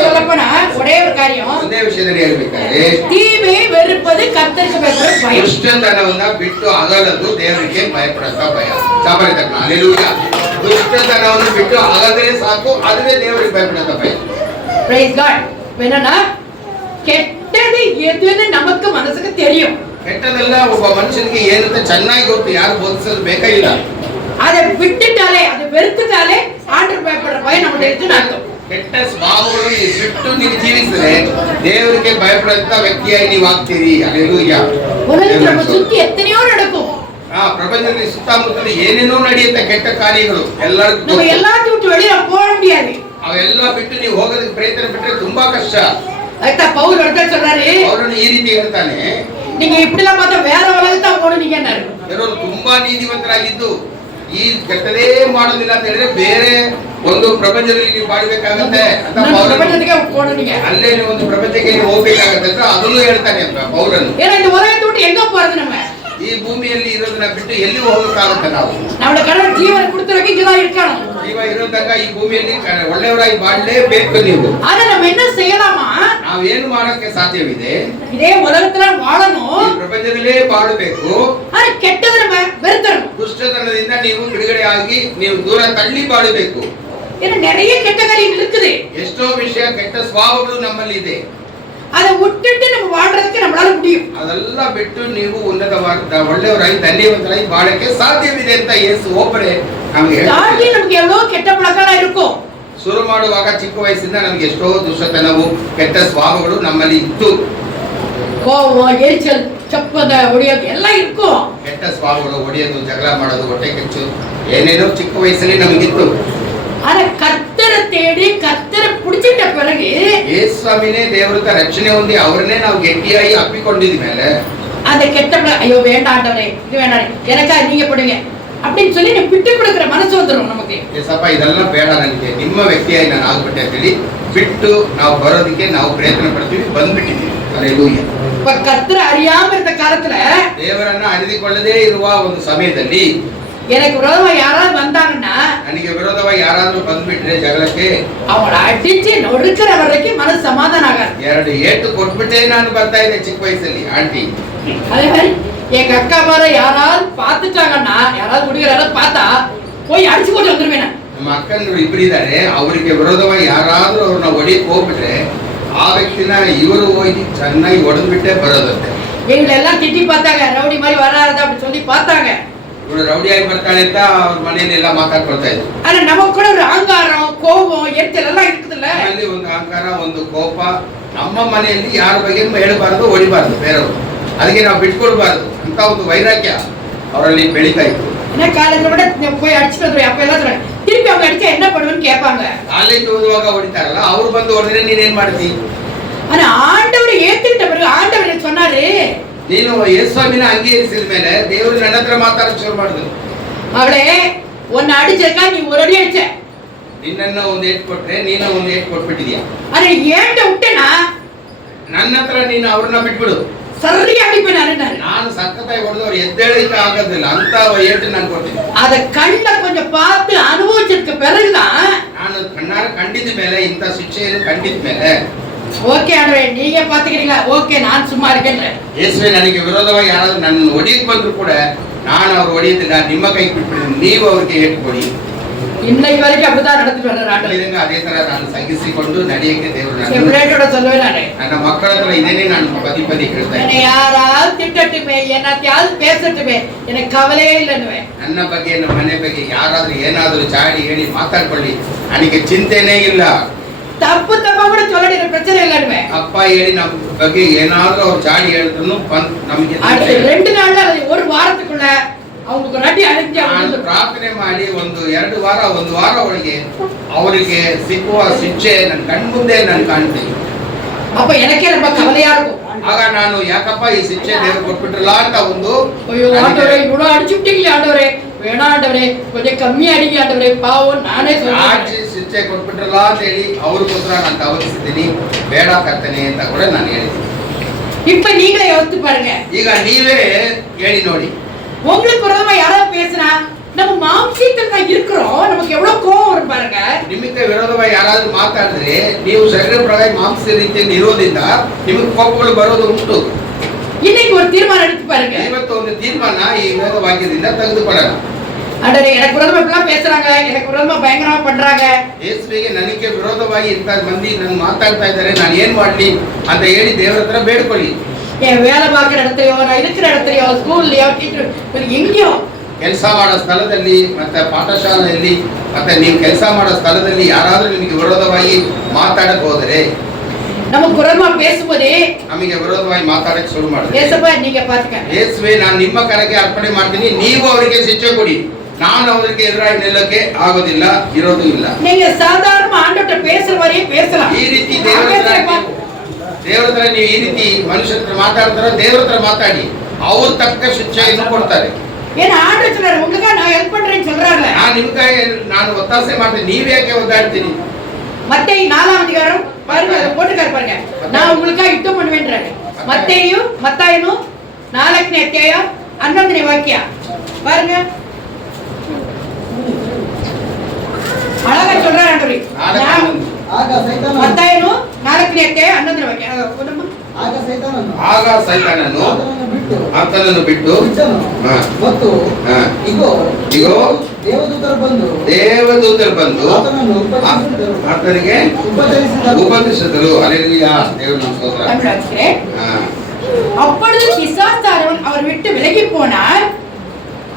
சொல்லப்போனா ஒரே ஒரு காரியம், ಒಂದೇ ವಿಷಯದಲ್ಲಿ ಹೇಳ್ಬೇಕಾದ್ರೆ தீமை வெறுப்பது கர்த்தருக்கு பயப்படுற பயம். ದುಷ್ಟತನವನ್ನ ಬಿಟ್ಟು ಅಗಲದು ದೇವರಿಗೆ ಭಯಪಡುವಂತ ಭಯ. ಚಾಪರಿ ತಕ್ಕ ಅಲ್ಲೇಲೂಯಾ. ದುಷ್ಟತನವನ್ನು ಬಿಟ್ಟು ಅಗಲದ್ರೆ ಸಾಕು, ಅದುವೇ ದೇವರಿಗೆ ಭಯಪಡುವಂತ ಭಯ. Praise God. என்னன்னா ಕೆಟ್ಟது எதுன்னு நமக்கு மனசுக்கு தெரியும். ಕೆಟ್ಟದೆಲ್ಲ ಒಬ್ಬ ಮನುಷ್ಯನಿಗೆ ಏನಂತ ಚೆನ್ನಾಗಿ ಗೊತ್ತು, ಯಾರು ಬೋಧಿಸಲು ಬೇಕಾಗಿಲ್ಲ. அதை விட்டுட்டாலே, அதை வெறுத்துட்டாலே ஆண்டவர் பயப்படுற பயம் நம்மளுடைய இருக்குன்னு அர்த்தம். ಕೆಟ್ಟ ಸ್ವಭಾವಗಳು ಬಿಟ್ಟು ನೀವು ಜೀವಿಸಿದ್ರೆ ದೇವರಿಗೆ ಭಯಪಡುವಂತ ವ್ಯಕ್ತಿಯಾಗಿ ನೀವು ಆಗ್ತೀರಿ. ಅಲ್ಲೇಲೂಯಾ. உலகத்துல நம்ம சுத்தி எத்தனையோ நடக்கும். ಪ್ರಪಂಚದಲ್ಲಿ ಸುತ್ತಮುತ್ತಲು ಏನೇನೋ ನಡೆಯುತ್ತೆ ಕೆಟ್ಟ ಕಾರ್ಯಗಳು ಎಲ್ಲರಿಗೂ. நம்ம எல்லாத்தையும் விட்டு வெளியில போக முடியாது. ಅವೆಲ್ಲ ಬಿಟ್ಟು ನೀವು ಹೋಗೋದಕ್ಕೆ ಪ್ರಯತ್ನ ಬಿಟ್ರೆ ತುಂಬಾ ಕಷ್ಟ. அதுதான் பவுல் ஒருத்தர் சொல்றாரு, ಅವರನ್ನು ಈ ರೀತಿ ಹೇಳ್ತಾನೆ, நீங்க இப்படிலாம் பார்த்தா வேற உலகத்தை போடுவீங்கன்னாரு. ಕೆಲವರು ತುಂಬಾ ನೀತಿವಂತರಾಗಿದ್ದು ಈ ಕೆಟ್ಟದೇ ಮಾಡೋದಿಲ್ಲ ಅಂತ ಹೇಳಿದ್ರೆ ಬೇರೆ ಒಂದು ಪ್ರಪಂಚದಲ್ಲಿ ನೀವು ಬಾಳ್ಬೇಕಾಗತ್ತೆ ಅಂತ பிரபஞ்சத்துக்கே போடுவீங்க, ಅಲ್ಲೇ ನೀವು ಒಂದು ಪ್ರಪಂಚಕ್ಕೆ ನೀವು ಹೋಗ್ಬೇಕಾಗತ್ತೆ ಅಂತ ಅದನ್ನು ಹೇಳ್ತಾನೆ ಪೌಲನು. ஏன்னா இந்த உலகத்தை விட்டு எங்க போறது? நம்ம ಈ ಭೂಮಿಯಲ್ಲಿ ಇರೋದನ್ನ ಬಿಟ್ಟು ಎಲ್ಲಿ ಹೋಗಕ್ಕಾಗುತ್ತೆ? ನಾವು நம்மளோட கடவுள் ஜீவனை கொடுத்துறதுக்கு இங்கதான் இருக்கணும். ಜೀವ ಇರೋದಾಗ ಈ ಭೂಮಿಯಲ್ಲಿ ಒಳ್ಳೆಯವರಾಗಿ ಬಾಳ್ಲೇಬೇಕು ನೀವು. ஆனா நம்ம என்ன செய்யலாமா? ನಾವೇನು ಮಾಡಕ್ಕೆ ಸಾಧ್ಯವಿದೆ? இதே உலகத்துல வாழணும், ಈ ಪ್ರಪಂಚದಲ್ಲೇ ಬಾಳಬೇಕು. ஆனா கெட்டதை நம்ம வெறுத்தரணும். ದುಷ್ಟತನದಿಂದ ನೀವು ಬಿಡುಗಡೆ ಆಗಿ ನೀವು ದೂರ ತಳ್ಳಿ ಬಾಳಬೇಕು. ஏன்னா நிறைய கெட்ட காரியங்கள் இருக்குது. ಎಷ್ಟೋ ವಿಷಯ ಕೆಟ್ಟ ಸ್ವಭಾವಗಳು ನಮ್ಮಲ್ಲಿ ಇದೆ. அதை விட்டுட்டு நம்ம வாழ்றதுக்கு நம்மளால முடியும். ಅದೆಲ್ಲ ಬಿಟ್ಟು ನೀವು ಉನ್ನತವಾದ ಒಳ್ಳೆಯವರಾಗಿ ಧನ್ಯವಂತರಾಗಿ ಬಾಳಕ್ಕೆ ಸಾಧ್ಯವಿದೆ ಅಂತ ಯೇಸು ಒಬ್ಬರೇ ನಮಗೆ தாண்டி நமக்கு எவ்வளவு கெட்ட பழக்கம் இருக்கும். ಶುರು ಮಾಡುವಾಗ ಚಿಕ್ಕ ವಯಸ್ಸಿಂದ ನಮ್ಗೆ ಎಷ್ಟೋ ದುಷ್ಟತನವು ಕೆಟ್ಟ ಸ್ವಭಾವಗಳು ನಮ್ಮಲ್ಲಿ ಇತ್ತು. கோவம், எரிச்சல், ಚಪ್ಪದ ಹೊಡೆಯೋದು ಎಲ್ಲ இருக்கும். ಕೆಟ್ಟ ಸ್ವಭಾವಗಳು, ಹೊಡೆಯೋದು, ಜಗಳ ಮಾಡೋದು, ಹೊಟ್ಟೆ ಕಿಚ್ಚು ಏನೇನೋ ಚಿಕ್ಕ ವಯಸ್ಸಲ್ಲಿ ನಮಗಿತ್ತು. ஆனா கர்த்தரை தேடி கர்த்தரை பிடிச்சிட்ட பிறகு ಯೇಸುವಿನೇ ದೇವರ ರಕ್ಷಣೆ ಹೊಂದಿ ಅವರನ್ನೇ ನಾವು ಗಟ್ಟಿಯಾಗಿ ಅಪ್ಪಿಕೊಂಡಿದ ಮೇಲೆ அந்த கெட்ட ஐயோ வேண்டாம் ஆண்டவரே, இது வேண்டாம், எனக்கா நீங்க போடுங்க அப்படின்னு சொல்லி நீ விட்டு கொடுக்கிற மனசு வந்துடும் நமக்கு. ಏಸಪ್ಪ ಇದೆಲ್ಲ ಬೇಡ, ನನಗೆ ನಿಮ್ಮ ವ್ಯಕ್ತಿಯಾಗಿ ನಾನು ಆಗ್ಬಿಟ್ಟೆ ಅಂತೇಳಿ ಬಿಟ್ಟು ನಾವು ಬರೋದಕ್ಕೆ ನಾವು ಪ್ರಯತ್ನ ಪಡ್ತೀವಿ, ಬಂದ್ಬಿಟ್ಟಿದ್ದೀವಿ. ಹಲ್ಲೆಲೂಯಾ. இப்ப கர்த்தரை அறியாம இருந்த காலத்துல, ದೇವರನ್ನ ಅರಿದುಕೊಳ್ಳದೇ ಇರುವ ಒಂದು ಸಮಯದಲ್ಲಿ எனக்கு விரோதமா யாராவது வந்தாங்கன்னா, ನನಗೆ ವಿರೋಧವಾಗಿ ಯಾರಾದ್ರೂ ಬಂದ್ಬಿಟ್ರೆ ಜಗಳಕ್ಕೆ அவங்கள அடிச்சு நொறுக்கிற வரைக்கும் மனசு சமாதானம் ஆகாது. 2 ಏಟು ಕೊಟ್ಬಿಟ್ಟೆ ನಾನು ಬರ್ತಾ ಇದ್ದೆ ಚಿಕ್ಕ ವಯಸ್ಸಲ್ಲಿ ಆಂಟಿ. அதே மாதிரி எங்க அக்கா மார யாராவது பார்த்துட்டாங்கன்னா, யாராவது குடிக்கிற யாராவது பார்த்தா போய் அடிச்சு போட்டு வந்துருவேன். ನಮ್ಮ ಅಕ್ಕಂದ್ರು ಇಬ್ಬರಿದ್ದಾರೆ, ಅವರಿಗೆ ವಿರೋಧವಾಗಿ ಯಾರಾದ್ರೂ ಅವ್ರನ್ನ ಹೊಡಿಯಕ್ ಹೋಗ್ಬಿಟ್ರೆ ಆ ವ್ಯಕ್ತಿನ ಇವರು ಹೋಗಿ ಚೆನ್ನಾಗಿ ಹೊಡೆದ್ಬಿಟ್ಟೆ ಬರೋದಂತೆ. எங்களெல்லாம் திட்டி பார்த்தாங்க, ரவுடி மாதிரி வராது அப்படி சொல்லி பார்த்தாங்க. ಇವಳು ರೌಡಿಯಾಗಿ ಬರ್ತಾಳೆ ಅಂತ ಅವ್ರ ಮನೆಯಲ್ಲಿ ಎಲ್ಲ ಮಾತಾಡ್ಕೊಳ್ತಾ ಇದ್ರು. ஆனா நமக்கு கூட ஒரு அகங்காரம், கோபம், எரிச்சல் எல்லாம் இருக்குதுல்ல. ಅಲ್ಲಿ ಒಂದು ಅಹಂಕಾರ, ಒಂದು ಕೋಪ. ನಮ್ಮ ಮನೆಯಲ್ಲಿ ಯಾರ ಬಗ್ಗೆ ಹೇಳಬಾರದು, ಹೊಡಿಬಾರದು ಬೇರೆಯವರು. ಅದಕ್ಕೆ ನಾವು ಬಿಟ್ಕೊಡ್ಬಾರ್ದು ಅಂತ ಒಂದು ವೈರಾಗ್ಯ ಅವರಲ್ಲಿ ಬೆಳೀತಾ ಇತ್ತು. என்ன காலேஜ்ல கூட போய் அடிச்சுட்டு வந்துருவேன். அப்ப எல்லாம் சொல்றாங்க, திருப்பி அவங்க அடிச்சா என்ன பண்ணுவேன்னு கேட்பாங்க. ಕಾಲೇಜ್ ಓದುವಾಗ ಹೊಡಿತಾರಲ್ಲ, ಅವ್ರು ಬಂದು ಹೊಡೆದ್ರೆ ನೀನೇನ್ ಮಾಡ್ತಿ? ஆனா ஆண்டவரை ஏத்துக்கிட்ட பிறகு ஆண்டவர் சொன்னாரு, ನೀನು ಯೇಸುವಿನ ಅಂಗೀಕರಿಸಿದ ಮೇಲೆ ದೇವರು ನನ್ನ ಹತ್ರ ಮಾತಾಡಕ್ ಶುರು ಮಾಡಿದ್ರು. அவளே உன்னை அடிச்சக்கா நீ ஒரு அடி அடிச்ச, ನಿನ್ನನ್ನ ಒಂದು ಏಟ್ ಕೊಟ್ರೆ ನೀನು ಒಂದು ಏಟ್ ಕೊಟ್ಬಿಟ್ಟಿದ್ಯಾ. ஆனா ஏன்ட்ட விட்டேனா ನನ್ನ ಹತ್ರ ನೀನು ಅವ್ರನ್ನ ಬಿಟ್ಬಿಡು, சரியா அடிப்பேன் ನಾನು ಸಖತ್ತಾಗಿ ಹೊಡೆದು ಅವ್ರು ಎದ್ದೇಳಿಕ ಆಗೋದಿಲ್ಲ ಅಂತ ಏಟು ನಾನು ಕೊಡ್ತೀನಿ. அத கண்ட கொஞ்சம் பார்த்து அனுபவிச்சதுக்கு பிறகுதான் ನಾನು ಕಣ್ಣಾರ ಕಂಡಿದ ಮೇಲೆ, ಇಂಥ ಶಿಕ್ಷೆಯನ್ನು ಕಂಡಿದ ಮೇಲೆ ஓகே ஆண்டவரே நீங்க பாத்துக்கிறீங்களா, ஓகே நான் சும்மா இருக்கேன். ಯೇಸುವೆ ನನಗೆ ವಿರೋಧವಾಗಿ ಯಾರಾದ್ರೂ ನನ್ನ ಹೊಡಿಯಕ್ ಬಂದ್ರು ಕೂಡ ನಾನು ಅವ್ರು ಹೊಡೆಯೋದಿಲ್ಲ, ನಿಮ್ಮ ಕೈ ಬಿಟ್ಬಿಡ್ತೀನಿ, ನೀವು ಅವ್ರಿಗೆ ಏಟ್ ಕೊಡಿ. இன்னைக்கு வரைக்கும் அப்படிதான் நடத்திட்டு வர்ற ஆண்டவர். ಅದೇ ತರ ನಾನು ಸಹಿಸಿಕೊಂಡು ನಡೆಯಕ್ಕೆ ದೇವರು செப்பரேட்டோட சொல்லுவேன் நானே. ನನ್ನ ಮಕ್ಕಳ ಹತ್ರ ಇದೇನೆ ನಾನು ಪದಿ ಪದಿ ಹೇಳ್ತಾ என்னை ಇದ್ದೀನಿ. யாராவது திட்டட்டுமே, என்னத்தையாவது பேசட்டுமே, எனக்கு கவலையே இல்லைன்னுவேன். ನನ್ನ ಬಗ್ಗೆ, ನಮ್ಮ ಮನೆ ಬಗ್ಗೆ ಯಾರಾದ್ರೂ ಏನಾದ್ರೂ ಚಾಡಿ ಹೇಳಿ ಮಾತಾಡ್ಕೊಳ್ಳಿ, ನನಗೆ ಚಿಂತೆನೇ ಇಲ್ಲ. தப்பு தப்பா கூட சொல்லடி, பிரச்சனை இல்லைன்னுவேன். ಅಪ್ಪ ಹೇಳಿ ನಮ್ಮ ಬಗ್ಗೆ ಏನಾದ್ರೂ ಅವ್ರು ಚಾಡಿ ಹೇಳಿದ್ರು ನಮಗೆ அடுத்த 2 நாள்ல ஒரு வாரத்துக்குள்ள அவங்களுக்கு ஒரு அடி அடிஞ்சு ನಾನು ಪ್ರಾರ್ಥನೆ ಮಾಡಿ ಒಂದು 2 ವಾರ, 1 ವಾರ ಒಳಗೆ ಅವರಿಗೆ ಸಿಕ್ಕುವ ಶಿಕ್ಷೆ ನನ್ನ ಕಣ್ಮುಂದೆ ನಾನು ಕಾಣ್ತೀನಿ. அப்ப எனக்கே ரொம்ப கவலையா இருக்கும். ಆಗ ನಾನು ಯಾಕಪ್ಪ ಈ ಶಿಕ್ಷೆ ದೇವರು ಕೊಟ್ಬಿಟ್ರಲ್ಲ ಅಂತ ಒಂದು ஐயோ ஆண்டவரே இவ்வளவு அடிச்சு விட்டீங்க ஆண்டவரே, வேணா ஆண்டவரே கொஞ்சம் கம்மி அடிங்க ஆண்டவரே, பாவம் நானே சொல்றேன். ಶಿಕ್ಷೆ ಕೊಟ್ಬಿಟ್ರಲ್ಲ ಅಂತ ಹೇಳಿ ಅವ್ರಿಗೋಸ್ಕರ ನಾನು ತವರಿಸಿದ್ದೀನಿ, ಬೇಡ ಕರ್ತನೆ ಅಂತ ಕೂಡ ನಾನು ಹೇಳಿದ್ದೀನಿ. இப்ப நீங்களே யோசித்து பாருங்க, ಈಗ ನೀವೇ ಹೇಳಿ ನೋಡಿ, உங்களுக்கு விரோதமா யாராவது பேசினா நம்ம மாம்சத்துல தான் இருக்கிறோம், நமக்கு எவ்வளவு கோவம் வரும் பாருங்க. ನಿಮಗೆ ವಿರೋಧವಾಗಿ ಯಾರಾದ್ರೂ ಮಾತಾಡಿದ್ರೆ ನೀವು ಶರೀರ ಪ್ರಕಾರ ಮಾಂಸ ರೀತಿಯಲ್ಲಿ ಇರೋದ್ರಿಂದ ನಿಮಗೆ ಕೋಪಗಳು ಬರೋದು ಉಂಟು. இன்னைக்கு ஒரு தீர்மானம் எடுத்து பாருங்க. ಇವತ್ತು ಒಂದು ತೀರ್ಮಾನ ಈ ವೇದ ವಾಕ್ಯದಿಂದ ತೆಗೆದುಕೊಳ್ಳೋಣ. ஆண்டவரே எனக்கு விரோதமா இப்படிலாம் பேசுறாங்க, எனக்கு விரோதமா பயங்கரமா பண்றாங்க, ಯೇಸುವಿಗೆ ನನಗೆ ವಿರೋಧವಾಗಿ ಇಂಥ ಮಂದಿ ನನ್ಗೆ ಮಾತಾಡ್ತಾ ಇದ್ದಾರೆ, ನಾನು ಏನ್ ಮಾಡ್ಲಿ ಅಂತ ಹೇಳಿ ದೇವರ ಹತ್ರ ಬೇಡ್ಕೊಳ್ಳಿ. என் வேலை பார்க்குற இடத்துலயோ, நான் இருக்கிற இடத்துலயோ, ஸ்கூல்லயோ, டீச்சர் எங்கேயோ, ಕೆಲಸ ಮಾಡೋ ಸ್ಥಳದಲ್ಲಿ ಮತ್ತೆ ಪಾಠಶಾಲೆಯಲ್ಲಿ ಮತ್ತೆ ನೀವು ಕೆಲಸ ಮಾಡೋ ಸ್ಥಳದಲ್ಲಿ ಯಾರಾದ್ರೂ ನಿಮಗೆ ವಿರೋಧವಾಗಿ ಮಾತಾಡಕ್ ಹೋದರೆ, நமக்கு விரோதமா பேசும்போதே ನಮಗೆ ವಿರೋಧವಾಗಿ ಮಾತಾಡಕ್ ಶುರು ಮಾಡಿದ್ರೆ, ஏசப்பா நீங்க பாத்துக்க, ಯೇಸುವೆ ನಾನು ನಿಮ್ಮ ಕರೆಗೆ ಅರ್ಪಣೆ ಮಾಡ್ತೀನಿ, ನೀವು ಅವರಿಗೆ ಶಿಕ್ಷೆ ಕೊಡಿ, ನಾನು ಅವರಿಗೆ ಎದುರಾಗಿ ನಿಲ್ಲಕ್ಕೆ ಆಗೋದಿಲ್ಲ, ಇರೋದು ಇಲ್ಲ. நீங்க சாதாரண ஆண்டவர்ட்ட பேசுற மாதிரியே பேசலாம். ಈ ರೀತಿ ದೇವರ ಹತ್ರ ನೀವು ಈ ರೀತಿ ಮನುಷ್ಯರ ಹತ್ರ ಮಾತಾಡ್ತಾರ, ದೇವರ ಹತ್ರ ಮಾತಾಡಿ, ಅವ್ರು ತಕ್ಕ ಶಿಕ್ಷೆಯನ್ನು ಕೊಡ್ತಾರೆ. ஏன்னா ஆண்டவர் சொல்றாரு, உங்களுக்காக நான் ஹெல்ப் பண்றேன்னு சொல்றாங்க. ನಾನು ನಿಮ್ಗಾಗಿ ನಾನು ಒತ್ತಾಸೆ ಮಾಡ್ತೀನಿ, ನೀವ್ ಯಾಕೆ ಒದ್ದಾಡ್ತೀನಿ? மத்தேயு 4ஆம் அதிகாரம் பாருங்க, அதை போட்டுக்காரு பாருங்க, நான் உங்களுக்காக யுத்தம் பண்ணுவேன்றாரு. மத்தேயு 4ನೇ ಅಧ್ಯಾಯ 11ನೇ ವಾಕ್ಯ பாருங்க, அழகா சொல்றாரு ஆண்டவர். ಆಗ ಸೈತಾನನು மத்தேயு 4ನೇ ಅಧ್ಯಾಯ 11ನೇ ವಾಕ್ಯ ಓದಮ್ಮ. ಆಗ ಸೈತಾನನು ಆತನನ್ನು ಬಿಟ್ಟು ಬಿಟ್ಟನು. ಹಾ. ಮತ್ತು ಹಾ. ಇಗೋ ಇಗೋ ದೇವದೂತರು ಬಂದು ಆತನನ್ನು ಆತನಿಗೆ ಉಪದೇಶಿಸಿದರು. ಹಲ್ಲೆಲೂಯಾ, ದೇವರ ನಾಮಕ್ಕೆ ಸ್ತೋತ್ರ. தமிழ் வாசிக்கிறேன். ಹಾ. அப்பொழுது பிசாசானவன் அவர் விட்டு விலகி போனார்.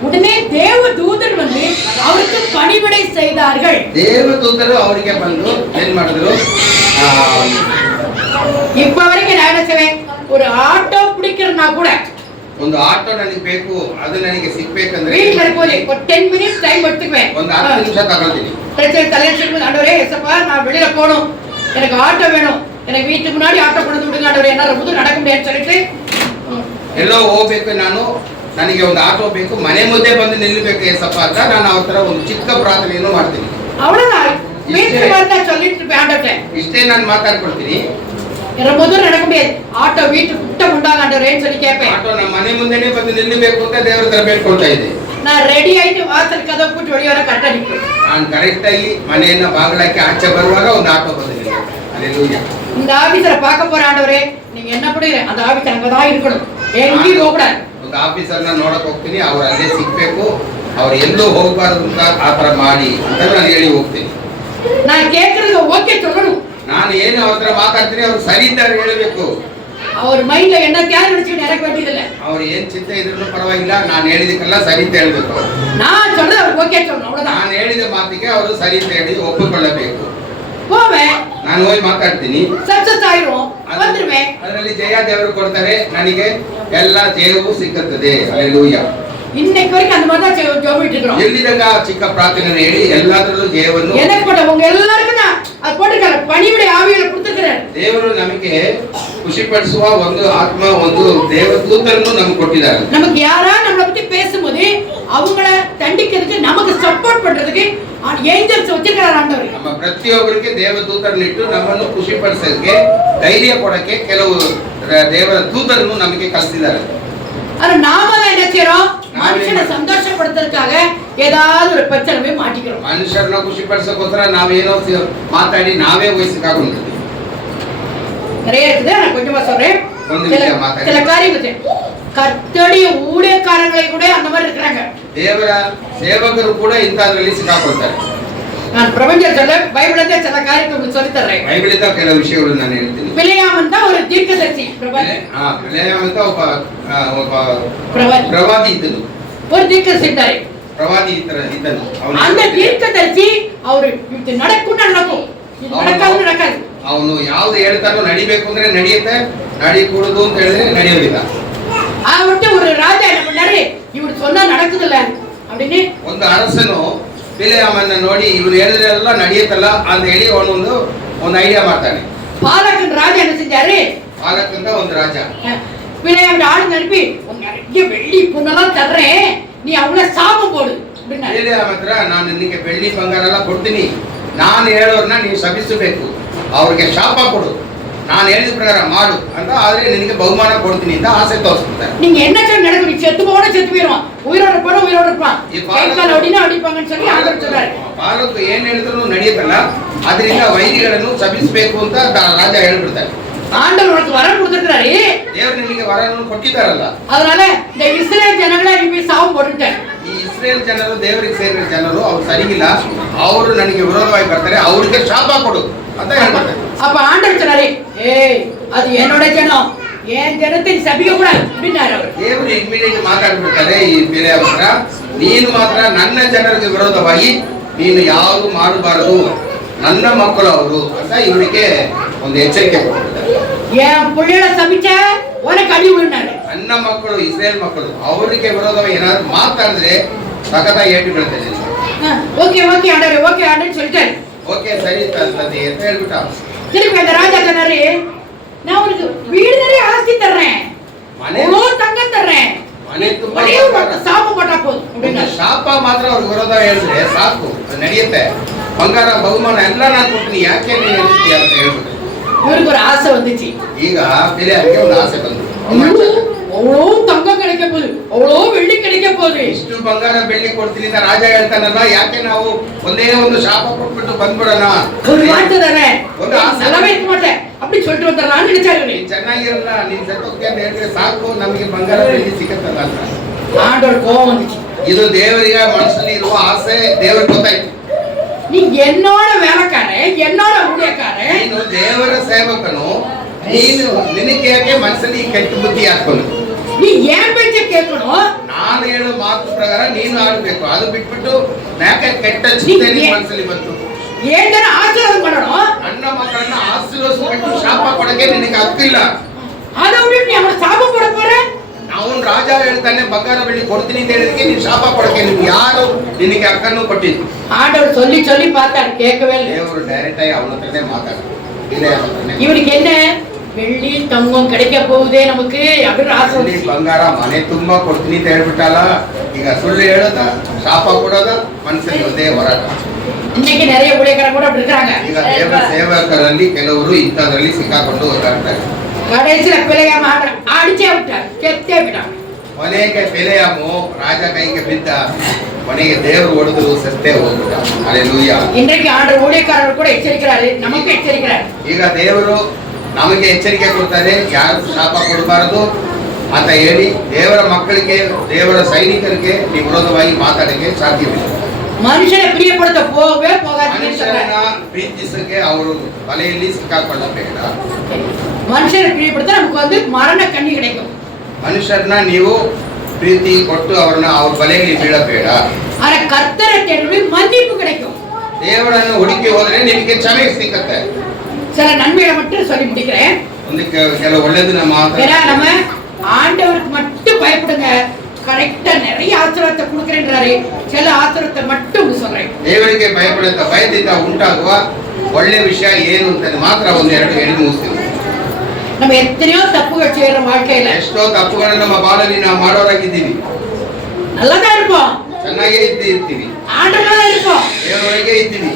உடனே தேவ தூதர் வந்து அவருக்கு பணிவிடை செய்தார்கள். ದೇವದೂತರು ಅವರಿಗೆ ಬಂದು ಏನ್ ಮಾಡಿದ್ರು? இப்ப வரைக்கும் நான் என்ன செய்வேன், ஒரு ஆட்டோ பிடிக்கிறனா கூட ಒಂದು ಆಟೋ ನನಗೆ ಬೇಕು, ಅದು ನನಗೆ ಸಿಗ್ಬೇಕಂದ್ರೆ வீட்டுல இருக்கும்போது ஒரு 10 மினிட்ஸ் டைம் எடுத்துக்குவேன். ಒಂದು 10 ನಿಮಿಷ ತಗೊಳ್ತೀನಿ. பிரச்சனை தலையிட்டு ஆண்டவரே ஏசப்பா நான் வெளியில போகணும், எனக்கு ஆட்டோ வேணும், எனக்கு வீட்டுக்கு முன்னாடி ஆட்டோ கொண்டு வந்து விடுங்க ஆண்டவரே, என்ன ரொம்ப நடக்க முடியாதுன்னு சொல்லிட்டு ಎಲ್ಲೋ ಹೋಗ್ಬೇಕು, ನನಗೆ ಒಂದು ಆಟೋ ಬೇಕು, ಮನೆ ಮುಂದೆ ಬಂದು ನಿಲ್ಲಬೇಕು ಏಸಪ್ಪ ಅಂತ ನಾನು ಅವ್ರ ತರ ಒಂದು ಚಿಕ್ಕ ಪ್ರಾರ್ಥನೆಯನ್ನು ಮಾಡ್ತೀನಿ. அவ்வளவுதான். வீட்டுக்கு வந்தா சொல்லிட்டு இருப்பேன் ஆண்டவரே, ಇಷ್ಟೇ ನಾನು ಮಾತಾಡ್ಕೊಳ್ತೀನಿ. ரொம்ப தூரம் நடக்க முடியாது, ஆட்டோ வீட்டுக்கு கிட்ட உண்டாங்க ஆண்டவரேன்னு சொல்லி கேட்பேன். ಆಟೋ ನಮ್ಮ ಮನೆ ಮುಂದೆನೆ ಬಂದು ನಿಲ್ಲಬೇಕು ಅಂತ ದೇವರ ಹತ್ರ ಬೇಡ್ಕೊಳ್ತಾ ಇದ್ದೆ. நான் ரெடி ஆயிட்டு வாசல் கதவு போட்டு வெளியே வர கரெக்டா நிற்பேன். ನಾನು ಕರೆಕ್ಟ್ ಆಗಿ ಮನೆಯನ್ನ ಬಾಗಿಲಾಕಿ ಆಚೆ ಬರುವಾಗ ಒಂದು ಆಟೋ ಬಂದು ನಿಲ್ಲುತ್ತೆ. ಹಲ್ಲೆಲೂಯಾ. இந்த ஆபீசரை பார்க்க போற ஆண்டவரே, நீங்க என்ன பண்ணுவீங்க, அந்த ஆபீசர் அங்கதான் இருக்கணும், எங்கேயும் போக கூடாது. ಒಂದು ಆಫೀಸರ್ನ ನೋಡಕ್ ಹೋಗ್ತೀನಿ, ಅವ್ರು ಅಲ್ಲೇ ಸಿಗ್ಬೇಕು, ಅವ್ರು ಎಲ್ಲೂ ಹೋಗಬಾರದು ಅಂತ ಆ ತರ ಮಾಡಿ ಅಂತ ನಾನು ಹೇಳಿ ಹೋಗ್ತೀನಿ. நான் கேக்குறது ஓகே சொல்லணும். ನಾನು ಏನು ಅವ್ರ ಹತ್ರ ಮಾತಾಡ್ತೀನಿ ಅವ್ರು ಸರಿ ಇದ್ದಾರೆ ಹೇಳಬೇಕು. அவர் மைண்ட்ல என்ன தியானம் நினைச்சு எனக்கு வேண்டியதில்லை. ಅವ್ರು ಏನ್ ಚಿಂತೆ ಇದ್ರೂ ಪರವಾಗಿಲ್ಲ, ನಾನು ಹೇಳಿದಕ್ಕೆಲ್ಲ ಸರಿ ಅಂತ ಹೇಳ್ಬೇಕು. நான் சொல்றது அவர் ಓಕೆ சொல்லணும் அவ்வளவுதான். ನಾನು ಹೇಳಿದ ಮಾತಿಗೆ ಅವರು ಸರಿ ಅಂತ ಹೇಳಿ ಒಪ್ಪಿಕೊಳ್ಳಬೇಕು. போவேன், ನಾನು ಹೋಗಿ ಮಾತಾಡ್ತೀನಿ, ಸಕ್ಸಸ್ ஆயிரும், வந்துருவேன். ಅದರಲ್ಲಿ ಜಯ ದೇವರು ಕೊಡ್ತಾರೆ, ನನಗೆ ಎಲ್ಲ ಜಯವೂ ಸಿಕ್ಕುತ್ತದೆ. ಹಲ್ಲೆಲೂಯಾ. இன்னைக்கு வரைக்கும் அந்த மாதிரி தான் ஜெபிட்டு இருக்கிறோம். ಎಲ್ಲಿದಾಗ ಚಿಕ್ಕ ಪ್ರಾರ್ಥನೆ ಹೇಳಿ ಎಲ್ಲದರಲ್ಲೂ ಜಯವನ್ನು எனக்கு கூட உங்க எல்லாருக்கும் நான் அது போட்டுக்கல பணிவிடை ஆவியில கொடுத்திருக்கிறார். ದೇವರು ನಮಗೆ ಖುಷಿಪಡಿಸುವ ಒಂದು ಆತ್ಮ, ಒಂದು ದೇವದೂತರನ್ನು ನಮಗೆ ಕೊಟ್ಟಿದ್ದಾರೆ. நமக்கு யாரா நம்மளை பத்தி பேசும்போது அவங்கள தண்டிக்கிறதுக்கு நமக்கு சப்போர்ட் பண்றதுக்கு ஏஞ்சல்ஸ் வச்சிருக்கிறார் ஆண்டவர். ನಮ್ಮ ಪ್ರತಿಯೊಬ್ಬರಿಗೆ ದೇವದೂತರನ್ನಿಟ್ಟು ನಮ್ಮನ್ನು ಖುಷಿಪಡಿಸೋದಕ್ಕೆ, ಧೈರ್ಯ ಕೊಡಕ್ಕೆ ಕೆಲವು ದೇವರ ದೂತರನ್ನು ನಮಗೆ ಕಳಿಸಿದ್ದಾರೆ. ஆனா நாம தான் என்ன செய்றோம்? மனுஷனை சந்தோஷப்படுத்துறதுக்காக ஏதாவது ஒரு பிரச்சனை போய் மாட்டிக்கிறோம். ಮನುಷ್ಯರನ್ನ ಖುಷಿಪಡಿಸೋಕೋಸ್ಕರ ನಾವೇನೋ ಮಾತಾಡಿ ನಾವೇ ವಹಿಸಿಕಾಗುಂಟು. நிறைய இருக்குது, நான் கொஞ்சமா சொல்றேன். ಒಂದು ವಿಷಯ ಮಾತಾಡಿ. சில காரியங்கள் கர்த்தருடைய ஊழியக்காரங்களை கூட அந்த மாதிரி இருக்கிறாங்க. ದೇವರ ಸೇವಕರು ಕೂಡ ಇಂಥದ್ರಲ್ಲಿ ಸಿಕ್ಕಾಕೊಳ್ತಾರೆ. நான் பிரபஞ்சத்துல பைபிள்ல சில காரியத்தை உங்களுக்கு சொல்லி தர்றேன். ಬೈಬಲಿಂದ ಕೆಲವು ವಿಷಯಗಳು ನಾನು ಹೇಳ್ತೀನಿ. பிலேயாம் தான் ஒரு தீர்க்கதரிசி. ಬಿಲೆಯಾಮ್ ಅಂತ ಒಬ್ಬ பிரவாதி ಪ್ರವಾದಿ ಇದ್ದನು. ஒரு தீர்க்கதரிசி ಇದ್ದಾರೆ. ಪ್ರವಾದಿ ಇದ್ದನು. அந்த தீர்க்கதரிசி ಅವರು ಇದು நடக்கும் நடக்கும், ಇದು நடக்காது நடக்காது. ಅವನು ಯಾವ್ದು ಹೇಳ್ತಾನೋ ನಡಿಬೇಕು ಅಂದ್ರೆ ನಡೆಯುತ್ತೆ, ನಡಿಕೂಡುದು ಅಂತ ಹೇಳಿದ್ರೆ ನಡೆಯೋದಿಲ್ಲ. அவர்கிட்ட ஒரு ராஜா என்ன பண்ணாரு, இவர் சொன்னா நடக்குதுல்ல அப்படின்னு ಒಂದು ಅರಸನು ಬಿಲೆಯಾಮನ್ನ ನೋಡಿ ಇವ್ರು ಹೇಳಿದ್ರೆಲ್ಲ ನಡೆಯುತ್ತಲ್ಲ ಅಂತ ಹೇಳಿ ಅವನೊಂದು ಐಡಿಯಾ ಮಾಡ್ತಾನೆ. பாலகன் ராஜா என்ன செஞ்சாரு, பாலಕಂತ ಒಂದು ರಾಜ பிலேயாம் ஆளுங்க அனுப்பி உங்க நிறைய வெள்ளி பொண்ணெல்லாம் தர்றேன், நீ அவங்கள சாபம் போடு அப்படின்னா. ಬಿಲೆಯಾಮ್ ಹತ್ರ ನಾನು ನಿನಗೆ ಬೆಳ್ಳಿ ಬಂಗಾರ ಎಲ್ಲ ಕೊಡ್ತೀನಿ, ನಾನು ಹೇಳೋರ್ನ ನೀವು ಶಪಿಸಬೇಕು, ಅವ್ರಿಗೆ ಶಾಪ ಕೊಡು, ನಾನು ಹೇಳಿದ ಪ್ರಕಾರ ಮಾಡು ಅಂತ, ಆದ್ರೆ ನಿನಗೆ ಬಹುಮಾನ ಕೊಡ್ತೀನಿ ಅಂತ ಆಸೆ ತೋರಿಸ್ಬಿಡ್ತಾರೆ. நீங்க என்ன சொல்லி நடக்கும், நீ செத்து போன செத்து போயிடுவான், உயிரோட போன உயிரோட இருப்பான், கைகால அப்படின்னா அடிப்பாங்கன்னு சொல்லி ஆண்டவர் சொல்றாரு. ಬಾಲಕ ಏನ್ ಹೇಳಿದ್ರು ನಡೆಯುತ್ತಲ್ಲ, ಅದರಿಂದ ವೈರಿಗಳನ್ನು ಶಪಿಸಬೇಕು ಅಂತ ರಾಜ ಹೇಳ್ಬಿಡ್ತಾರೆ. ஆண்டவர் உனக்கு வரம் கொடுத்திருக்காரு, ದೇವರು ನಿನಗೆ ವರವನ್ನು ಕೊಟ್ಟಿದ್ದಾರಲ್ಲ, அதனால இந்த இஸ்ரேல் ஜனங்களை நீ போய் சாபம் போட்டுட்டாரு. ಈ ಇಸ್ರೇಲ್ ಜನರು ದೇವರಿಗೆ ಸೇರಿದ ಜನರು ಅವ್ರು ಸರಿಗಿಲ್ಲ, ಅವರು ನನಗೆ ವಿರೋಧವಾಗಿ ಬರ್ತಾರೆ, ಅವ್ರಿಗೆ ಶಾಪ ಕೊಡು ಅಂತ ಹೇಳ್ತಾರೆ. அப்ப ஆண்டவர் சொன்னாரு, ஏய் அது என்னோட ஜனம், என் ஜனத்தை சபிக்க கூடாது அப்படின்னாரு அவர். ದೇವರು ಇಮಿಡಿಯೇಟ್ ಮಾತಾಡ್ಬಿಡ್ತಾರೆ ಈ ಬಿಲೆಯಾಮ್ ಹತ್ರ, ನೀನು ಮಾತ್ರ ನನ್ನ ಜನರಿಗೆ ವಿರೋಧವಾಗಿ ನೀನು ಯಾವುದು ಮಾಡಬಾರದು, ನನ್ನ ಮಕ್ಕಳು ಅವರು ಅಂತ ಇವರಿಗೆ ಒಂದು ಎಚ್ಚರಿಕೆ ಕೊಟ್ಟಿದ್ದಾರೆ. என் பிள்ளைகளை சபிச்ச உனக்கு அடி விழுந்தாரு. ನನ್ನ ಮಕ್ಕಳು ಇಸ್ರೇಲ್ ಮಕ್ಕಳು ಅವರಿಗೆ ವಿರೋಧವಾಗಿ ಏನಾದ್ರು ಮಾತಾಡಿದ್ರೆ ಸಖತ್ತಾಗಿ ಏಟು ಬೀಳ್ತದೆ. ஓகே ஓகே ஆண்டவர் ஓகே ஆண்டவர் சொல்லிட்டாரு. ಓಕೆ ಸರಿ ತಂದೆ ಅಂತ ಹೇಳ್ಬಿಟ್ಟ. திருப்பி அந்த ராஜா சொன்னாரு, நான் உனக்கு வீடு நிறைய ஆஸ்தி தர்றேன், அவ்வளோ தங்கம் தர்றேன், ಮನೆ ತುಂಬಾ ஒரே ஒரு சாபம் போட்டா போதும் அப்படின்னா. ಶಾಪ ಮಾತ್ರ ಅವ್ರಿಗೆ ವಿರೋಧ ಹೇಳಿದ್ರೆ ಸಾಕು, ಅದು ನಡೆಯುತ್ತೆ, ಬಂಗಾರ ಬಹುಮಾನ ಎಲ್ಲ ನಾನು ಕೊಡ್ತೀನಿ, ಯಾಕೆ ನೀನು ಹೇಳ್ತೀಯ ಅಂತ ಹೇಳ್ಬಿಟ್ಟು இவருக்கு ஒரு ஆசை வந்துச்சு. ಈಗ ಬಿಲೆಯಾಮ್ಗೆ ಒಂದು ಆಸೆ ಬಂತು. அவ்வளோ தங்கம் கிடைக்க போகுது, அவ்வளோ வெள்ளி கிடைக்க போகுது, ಇಷ್ಟು ಬಂಗಾರ ಬೆಳ್ಳಿ ಕೊಡ್ತೀನಿ ಅಂತ ರಾಜ ಹೇಳ್ತಾನಲ್ಲ, ಯಾಕೆ ನಾವು ಒಂದೇ ಒಂದು ಶಾಪ ಕೊಟ್ಬಿಟ್ಟು ಬಂದ್ಬಿಡೋಣ, ஒரு வார்த்தை தரேன், ಒಂದು ಆಸೆ, நல்லாவே இருக்க மாட்டேன் அப்படி சொல்லிட்டு வந்துடலாம்னு நினைச்சாரு. ನೀನ್ ಚೆನ್ನಾಗಿರಲ್ಲ, ನೀನ್ ಸತ್ತೋಗ್ತೀಯ ಅಂತ ಹೇಳಿದ್ರೆ ಸಾಕು, ನಮಗೆ ಬಂಗಾರ ಬೆಳ್ಳಿ ಸಿಕ್ಕತ್ತಲ್ಲ ಅಂತ. ஆண்டவர் கோவம் வந்துச்சு. ಇದು ದೇವರಿಗೆ ಮನಸ್ಸಲ್ಲಿ ಇರುವ ಆಸೆ ದೇವರಿಗೆ ಗೊತ್ತಾಯ್ತು. நீ என்னோட வேலைக்காரன், என்னோட ஊழியக்காரன், ನೀನು ದೇವರ ಸೇವಕನು, ನೀನು ನಿನಗೆ ಯಾಕೆ ಮನಸ್ಸಲ್ಲಿ ಈ ಕೆಟ್ಟ ಬುದ್ಧಿ ಹಾಕೊಂಡು, நீ ஏன் பேச்ச கேட்கணும், ನಾನು ಹೇಳೋ ಮಾತು ಪ್ರಕಾರ ನೀನು ಆಡ್ಬೇಕು, ಅದು ಬಿಟ್ಬಿಟ್ಟು ಯಾಕೆ ಕೆಟ್ಟ ಚಿಂತೆ ನಿನ್ ಮನಸ್ಸಲ್ಲಿ ಬಂತು. ஏன் ஜன ஆசீர்வாதம் பண்ணணும், ನನ್ನ ಮಕ್ಕಳನ್ನ ಆಶೀರ್ವದಿಸ್ಬಿಟ್ಟು ಶಾಪ ಕೊಡಕ್ಕೆ ನಿನಗೆ ಹಕ್ಕಿಲ್ಲ. அதை விட நீ அவனை சாபம் போட போற. ಅವನು ರಾಜ ಹೇಳ್ತಾನೆ ಬಂಗಾರ ಬೆಳ್ಳಿ ಕೊಡ್ತೀನಿ ಅಂತ ಹೇಳಿದಕ್ಕೆ ನೀನು ಶಾಪ ಕೊಡಕ್ಕೆ ನಿಮ್ಗೆ ಯಾರು ನಿನಗೆ ಹಕ್ಕನ್ನು ಕೊಟ್ಟಿದ್ದು. ஆண்டவர் சொல்லி சொல்லி பார்த்தார், கேட்கவே இல்லை. ದೇವರು ಡೈರೆಕ್ಟ್ ಆಗಿ ಅವನ ಹತ್ರನೇ ಮಾತಾಡ್ತಾರೆ. இவனுக்கு என்ன வெள்ளி தங்கம் கிடைக்க போகுதே நமக்கு அப்படின்னு ஆசை ಅಲ್ಲಿ வந்துச்சு. ಬಂಗಾರ ಮನೆ ತುಂಬಾ ಕೊಡ್ತೀನಿ ಅಂತ ಹೇಳ್ಬಿಟ್ಟಲ್ಲ, ಈಗ ಸುಳ್ಳು ಹೇಳೋದ, ಶಾಪ ಕೊಡೋದ, ಮನಸ್ಸಲ್ಲಿ ಒಂದೇ ಹೋರಾಟ. இன்னைக்கு நிறைய ஊழியக்காரங்க கூட அப்படி இருக்காங்க. ಈಗ ದೇವರ ಸೇವಕರಲ್ಲಿ ಕೆಲವರು ಇಂಥದ್ರಲ್ಲಿ ಸಿಕ್ಕಾಕೊಂಡು ಹೋರಾಡ್ತಾರೆ. கடைசியில பிள்ளையாம அடிச்சே விட்டார், செத்தே விட்டாங்க. ಕೊನೆಗೆ ಬಿಲೆಯಾಮು ರಾಜ ಕೈಗೆ ಬಿದ್ದ, ಕೊನೆಗೆ ದೇವರು ಹೊಡೆದು ಸತ್ತೇ ಹೋಗ್ಬಿಟ್ಟ. ಹಲ್ಲೆಲೂಯಾ. இன்றைக்கு ஆண்டவர் ஊழியக்காரர்கள் கூட எச்சரிக்கிறாரு, நமக்கு எச்சரிக்கிறாரு. ಈಗ ದೇವರು ನಮಗೆ ಎಚ್ಚರಿಕೆ ಕೊಡ್ತಾರೆ, ಯಾರು ಶಾಪ ಕೊಡಬಾರದು, ಅಂತ ಹೇಳಿ ದೇವರ ಮಕ್ಕಳಿಗೆ, ದೇವರ ಸೈನಿಕರಿಗೆ ನೀವು ವಿರೋಧವಾಗಿ ಮಾತಾಡಕ್ಕೆ ಸಾಧ್ಯವಿಲ್ಲ. ಮನುಷ್ಯನ ಪ್ರಿಯಪಡುತ್ತ ಹೋಗಾದ ಮನುಷ್ಯರನ್ನ ಪ್ರೀತಿಸಕ್ಕೆ ಅವರು ಬಲೆಯಲ್ಲಿ ಸಿಕ್ಕಾಕೊಳ್ಳಬೇಡ. ಮನುಷ್ಯನ ಪ್ರಿಯಪಡುತ್ತ ನಮ್ಗೆ ಒಂದು ಮರಣ ಕಣ್ಣಿ கிடைக்கும். ಮನುಷ್ಯರನ್ನ ನೀವು ಪ್ರೀತಿ ಕೊಟ್ಟು ಅವ್ರನ್ನ ಅವ್ರ ಬಲೆಯಲ್ಲಿ ಬೀಳಬೇಡ. ಆದ್ರೆ ಕರ್ತನ தேடுவது மன்னிப்பு கிடைக்கும். ದೇವರನ್ನು ಹುಡುಕಿ ಹೋದ್ರೆ ನಿಮಗೆ ಕ್ಷಮೆ ಸಿಕ್ಕತ್ತೆ. சில நன்மைகளை மட்டும் சொல்லி முடிக்கிறேன். ಒಂದು ಕೆಲವು ಒಳ್ಳೆದನ್ನ ಮಾತ್ರ. நம்ம ஆண்டவருக்கு மட்டும் பயப்படுங்க. கரெக்டா நிறைய ஆசீர்வாதத்தை கொடுக்கிறேன்றாரு. சில ஆசீர்வாதத்தை மட்டும் சொல்றேன். ದೇವರಿಗೆ ಭಯಪಡುತ್ತ ಭಯದಿಂದ ಉಂಟಾಗುವ ಒಳ್ಳೆ ವಿಷಯ ಏನು ಅಂತ ಮಾತ್ರ ಒಂದೆರಡು ಹೇಳಿ ಮುಗಿಸ್ತೀನಿ. நம்ம எத்தனையோ தப்புகள் செய்யற வாழ்க்கையில ಎಷ್ಟೋ ತಪ್ಪುಗಳನ್ನು ನಮ್ಮ ಬಾಳಲ್ಲಿ ನಾವು ಮಾಡೋರಾಗಿದ್ದೀವಿ. நல்லதா இருப்போம், ಚೆನ್ನಾಗೇ ಇರ್ತೀವಿ, ஆண்டவரா இருப்போம், ದೇವರೊಳಗೆ ಇದ್ದೀವಿ.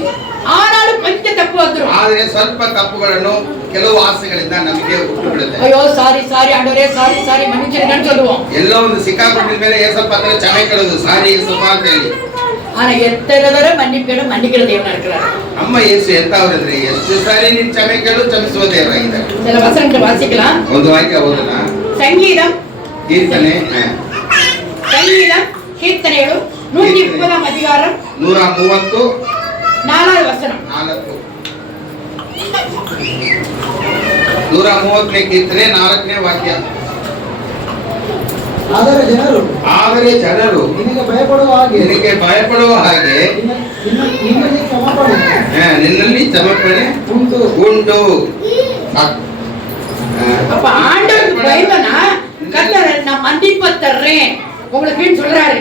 ஆனாலும் கொஞ்சம் தப்பு வந்துரும். ಆದ್ರೆ ಸ್ವಲ್ಪ ತಪ್ಪುಗಳನ್ನು ಕೆಲವು ಆಸೆಗಳಿಂದ ನಮಗೆ ಹುಟ್ಟು ಬಿಡುತ್ತೆ. ஐயோ சாரி சாரி ஆண்டவரே சாரி சாரி மன்னிச்சிருங்கன்னு சொல்லுவோம். ಎಲ್ಲೋ ಒಂದು ಸಿಕ್ಕಾಕೊಂಡಿದ ಮೇಲೆ ಏಸಪ್ಪ ಹತ್ರ ಕ್ಷಮೆ ಕೇಳೋದು, ಸಾರಿ ಏಸಪ್ಪ ಅಂತ ಹೇಳಿ. ஆனா எத்தனை தடவை மன்னிக்கிற தேவனா இருக்கிறார். ನಮ್ಮ ಯೇಸು ಎಂತವರಂದ್ರೆ ಎಷ್ಟು ಸಾರಿ ನೀನು ಕ್ಷಮೆ ಕೇಳು ಕ್ಷಮಿಸುವ ದೇವರಾಗಿದ್ದಾರೆ. சில வசனங்களை வாசிக்கலாம். ಒಂದು ವಾಕ್ಯ ಓದೋಣ. சங்கீதம் ಕೀರ್ತನೆ சங்கீதம் கீர்த்தனைಗಳು 130 அதிகாரம் 130 4வது வசனம். 130ನೇ ಕೀರ್ತನೆ 4ನೇ ವಾಕ್ಯ. ಆದರೆ ಜನರು ನಿನಗೆ ಭಯಪಡುವ ಹಾಗೆ ನಿನ್ನಲ್ಲಿ ಸಮರ್ಪಣೆ ಉಂಟು. அப்ப ஆண்டவருக்கு பயந்தனா கர்த்தர் நான் மன்னிப்பு தர்றேன் உங்களுக்கு சொல்றாரு.